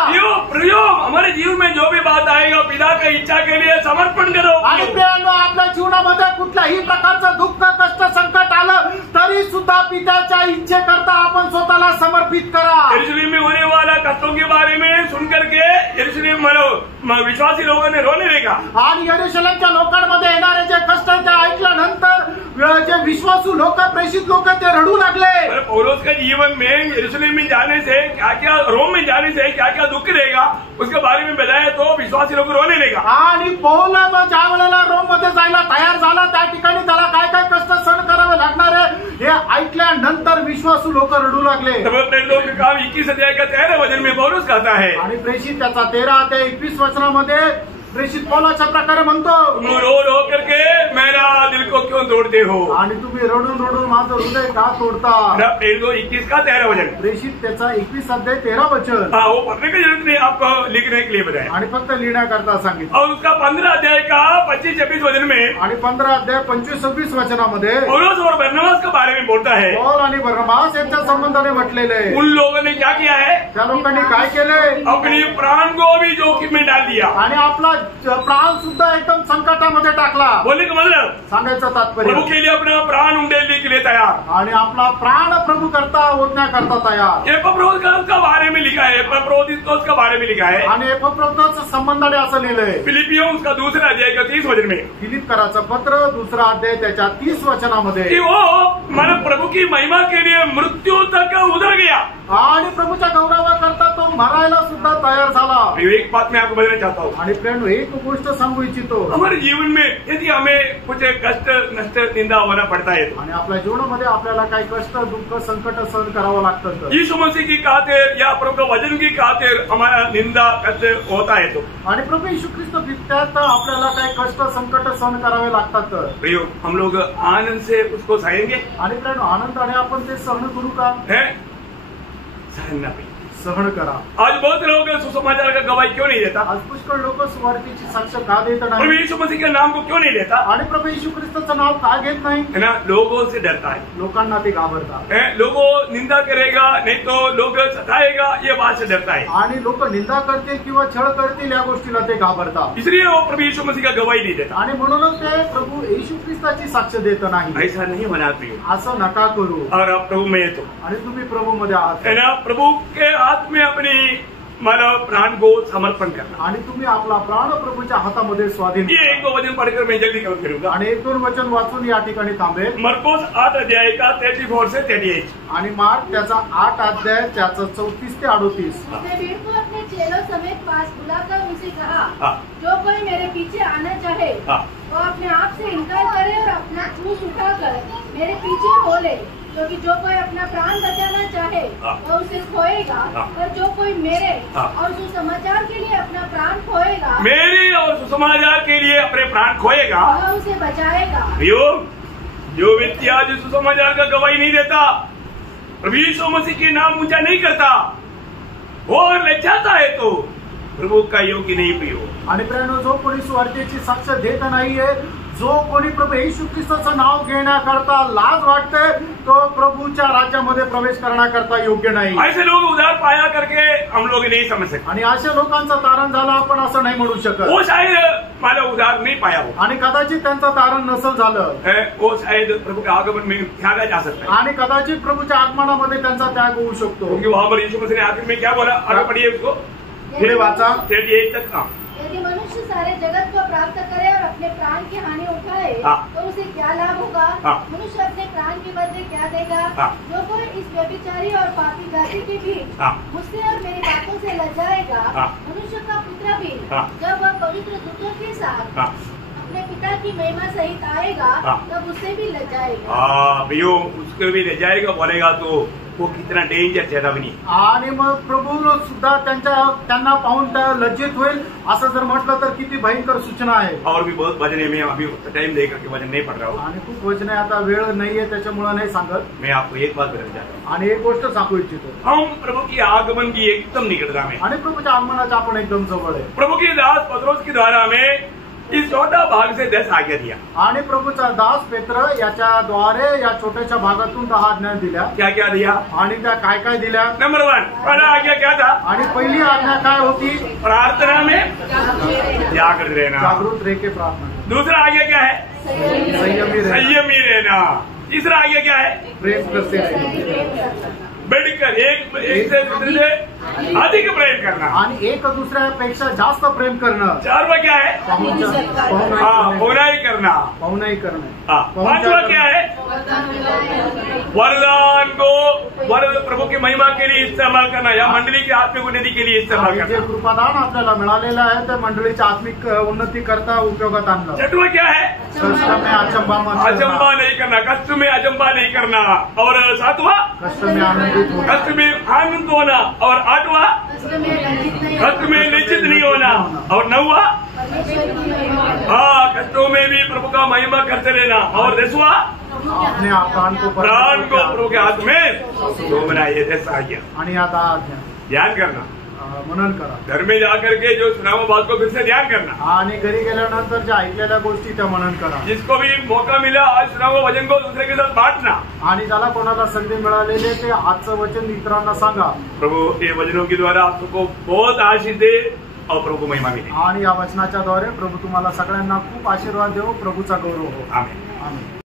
प्रियो, हमारे जीवन में जो भी बात आएगा पिता की इच्छा के लिए समर्पण करो। आणि प्रियांनो, आपल्या जीवनामध्ये कुठल्याही प्रकारचं दुःख, कष्ट, संकट आलं तरी सुद्धा पित्याच्या इच्छेकरता आपण स्वतःला समर्पित करा। यरूशलेम में होने वाला कष्टों के बारे में सुन करके यरूशलेम विश्वासी लोगों ने रोने लगा। आणि यरूशलेमच्या लोकांमध्ये येणारे जे कष्ट ते ऐकल्यानंतर जे विश्वासू लोक, प्रेषित लोक ते रडू लागले। पौलुस का जीवन में यरूशलेम में जाने से क्या क्या, रोम में जाने से क्या क्या दुख रहेगा उसके बारे में बताया तो विश्वासी लोग रोने लगा। आणि पौल ज्या वेळेला रोम मध्ये जायला तयार झाला त्या ठिकाणी त्याला काय काय कष्ट सहन करावे लागणार आहे हे ऐकल्यानंतर विश्वासू लोक रडू लागले। प्रेरितों के काम 21 अध्याय का 13 वचन में पौलुस कहता है, आणि प्रेषित त्याचा 13 ते 21 वचनामध्ये प्रेषित पौलाच्या प्रकारे म्हणतो, तुम रो रो करके मेरा दिल को क्यों तोड़ते हो? आणि तुम्ही रडून रडून माझं हृदय का तोडता? 21 का 13 वचन, प्रेषित त्याचा 21 अध्याय 13 वचन. हाँ, वो पढ़ने की जरूरत नहीं, आपको लिखने के लिए बताया. आणि फक्त लिहिण्याकरता सांगितलं. और उसका 15 अध्याय का 25-26 वचन में, आणि 15 अध्याय 25-26 वचनामध्ये पौलुस और बरनबास के बारे में बोलता है. पौल आणि बरनबास यांच्या संबंधाने म्हटलेले, उन लोगों ने क्या किया है? त्या लोकांनी काय केले? अपनी प्राण को भी जोखिम में डाल दिया. आणि आपला प्राण सुद्धा एकदम संकटामध्ये टाकला. बोलने का मतलब, सांगायचं तात्पर्य, प्रभु के लिए अपना प्राण उंडेलने के लिए तैयार. आणि आपला प्राण प्रभु करता ओतण्याकरता तयार. एपफ्रोदितुस का बारे में लिखा है, एपफ्रोदितुस का बारे में लिखा है. आणि एपफ्रोदितुस संबंधाने असं लिहिलंय फिलिपियों उसका दूसरा अध्याय का 30 वचन में, फिलिपकराचं पत्र 2 अध्याय त्याच्या 30 वचनामध्ये, कि वो मन प्रभु की महिमा के लिए मृत्यू तक उधर गया. आणि प्रभूच्या गौरवाकरता तो मरायला सुद्धा तयार झाला. एक बात मैं आपको बताना चाहता हूँ. आणि फ्रेंड, एक गोष्ट सांगू इच्छितो, हमारे जीवन में यदि हमें कुछ कष्ट नष्ट निंदा होना पड़ता है, आणि आपल्या जीवनामध्ये आपल्याला काही कष्ट दुःख संकट सहन करावं लागतं, यीशु मसीह की खातिर या प्रभु के वचन की खातिर हमारा निंदा कष्ट होता है, तो आणि प्रभू येशू ख्रिस्त त्यात आपल्याला काही कष्ट संकट सहन करावे लागतात. प्रियो, हम लोग आनंद से उसको सहेंगे? आणि फ्रेंड, आनंदाने आपण ते सहन करू का? है सहन ना पाहिजे. सहन करा. आज बहुत लोग सुसमाचार का गवाही क्यों नहीं देता? आज पुष्कळ लोक सुवार्तेची साक्ष का देत प्रभु नाही? यीशु मसीह के नाम को क्यों नहीं लेता? आणि प्रभू येशू ख्रिस्ताचं नाव का घेत नाही? है ना, लोगों से डरता है. लोकांना ते घाबरतात. लोगों निंदा करेगा, नहीं तो लोग सताएगा, ये बात से डरता है. आणि लोक निंदा करतील किंवा छळ करतील या गोष्टीला ते घाबरतात. इसलिए वो प्रभु यीशु मसीह का गवाही नहीं देता. आणि म्हणूनच ते प्रभू येशू ख्रिस्ताची साक्ष देत नाही. ऐसा नहीं होना प्रियो. असं नका करू. और आप प्रभु में तो, आणि तुम्ही प्रभू मध्ये आहात, है ना, प्रभु के हाथ में अपनी मानव प्राण को समर्पण करना. आणि तुम्ही आपला प्राण प्रभूच्या हातामध्ये स्वाधीन ये करा. एक दो वचन पढ़कर मैं जल्दी कवर करूंगा. आणि 1-2 वचन वाचून या ठिकाणी थांबेल. मरकोस 8 अध्याय का 34 से 38. आणि मार्क त्याचा 8 अध्याय त्याचा 34 ते 38. उसने भीड़ को अपने चेलों समेत पास बुलाकर उनसे कहा, हाँ. जो कोई मेरे पीछे आना चाहे, हाँ. वो अपने आप से इनकार करे और अपना क्रूस उठाकर मेरे पीछे हो ले. क्योंकि जो कोई अपना प्राण बचाना चाहे, हाँ. वो उसे खोएगा, हाँ. और जो कोई मेरे हाँ. और सुसमाचार के लिए अपना प्राण खोएगा, मेरे और सुसमाचार के लिए अपने प्राण खोएगा, वह उसे बचाएगा. प्रियो, जो व्यक्ति आज सुसमाचार का गवाही नहीं देता, प्रभु यीशु मसीह के नाम ऊंचा नहीं करता, और लज्जाता है, तो प्रभु का योग्य नहीं प्रियो. आणि प्रेरणा, जो कोणी सुवार्तेची साक्ष देत नाहीये, जो कोणी प्रभू येशू ख्रिस्ताचं नाव घेण्याकरता लाज वाटते, तो प्रभूच्या राज्यामध्ये प्रवेश करण्याकरता योग्य नाही. ऐसे लोग उधार पाया करके हम लोग नहीं समझ सकते. आणि अशा लोकांचं तारण झालं आपण असं नाही म्हणू शकत. वो शायद माला उधार नहीं पाया हो, आणि कदाचित त्यांचं तारण नसल झालं, वो शायद प्रभु के आगमन में त्यागा जा सकता है. आणि कदाचित प्रभूच्या आगमनामध्ये त्यांचा त्याग होऊ शकतो. क्योंकि वहां पर यीशु मसीह ने आखिर में क्या बोला? आगे पढ़िए उसको, पुढे वाचा. 38 तक. हाँ. यदि मनुष्य सारे जगत को प्राप्त करे और अपने प्राण की हानि उठाए, हाँ. तो उसे क्या लाभ होगा? हाँ. मनुष्य अपने प्राण के बदले क्या देगा? हाँ. जो कोई इस व्यभिचारी और पापी जाति के बीच हाँ. मुझसे और मेरी बातों से लजाएगा, हाँ. मनुष्य का पुत्र भी हाँ. जब वह पवित्र दूतों के साथ हाँ. अपने पिता की महिमा सहित आएगा, हाँ. तब उससे भी लजाएगा. भैया उसको भी ले जाएगा बोलेगा, तो वो कितना डेंजर चेतावनी. आणि मग प्रभू सुद्धा त्यांना पाहून त्या लज्जित होईल, असं जर म्हटलं तर किती भयंकर सूचना आहे. और भी बहुत वचन है, मैं अभी टाइम देकर के वचन नहीं पढ़ रहा हूँ. आणि खूप वचन आहे, आता वेळ नाहीये त्याच्यामुळे नाही सांगत. मैं आपको एक बात बताना चाहता हूँ. आणि एक गोष्ट सांगू इच्छितो, हम प्रभु की आगमन की एकदम निकटता में, आणि प्रभूच्या आगमनाच्या आपण एकदम जवळ आहे. प्रभु की दास पत्रोस के द्वारा हमें इस छोटा भाग से 10 आज्ञा दिया. आणि प्रभूचा दास पेत्र याच्या द्वारे या छोट्याशा भागातून 10 आज्ञा दिल्या. क्या क्या दिया? आणि त्या काय काय दिल्या? नंबर 1, पहला आज्ञा क्या था? आणि पहिली आज्ञा काय होती? प्रार्थना में जागृत रहना. जागृत रह के प्रार्थना. दूसरा आज्ञा क्या है? संयमी रहना. तीसरा आज्ञा क्या है? प्रेम करते रहना. बढ़कर एक से दूसरे से अधिक प्रेम करना. आणि एक दुसऱ्यापेक्षा जास्त प्रेम करणं. 4वां क्या है? पाहुणाई करना. पाहुणाई करणं. 5वां क्या है? वरदान को प्रभु की महिमा के लिए इस्तेमाल करना, या मंडली की आत्मिक उन्नति के लिए इस्तेमाल जे करना. कृपादान आपल्याला मिळालेलं आहे ते मंडळीच्या आत्मिक उन्नती करता उपयोगात आणलं. 6वां क्या है? कष्ट में अचंबा मत करना. अचंबा नहीं करना, कष्ट में अचंबा नहीं करना. और 7वां, कष्ट में आनंदित होना. कष्ट में आनंद होना. और 8वां, कष्ट में लज्जित नहीं कष्ट में लज्जित नहीं होना. और 9वां, हाँ, कष्टों में भी प्रभु का महिमा करते रहना। और देशवा अपने प्राण को प्रभु के हाथ में तो बनाइए। जैसा आज्ञा आणि आता आज्ञा ध्यान करना, मनन करा। घर में जाकर के जो सुना हुआ बात को फिर से ध्यान करना आणि घरी गेल्यानंतर ज्या ऐकलेल्या गोष्टी त्या मनन करा। जिसको भी मौका मिला आज सुना हुआ वचन को दूसरे के साथ बांटना। आणि ज्याला कोणाला संधी मिळालेली ते आजचं वचन इतरांना सांगा। प्रभु के वचनों के द्वारा आपको बहुत आशीष दे और प्रभु को महिमा मिले। आणि या वचनाच्या द्वारे प्रभू तुम्हाला सगळ्यांना खूप आशीर्वाद देव, प्रभूचा गौरव हो। आमीन। आमीन।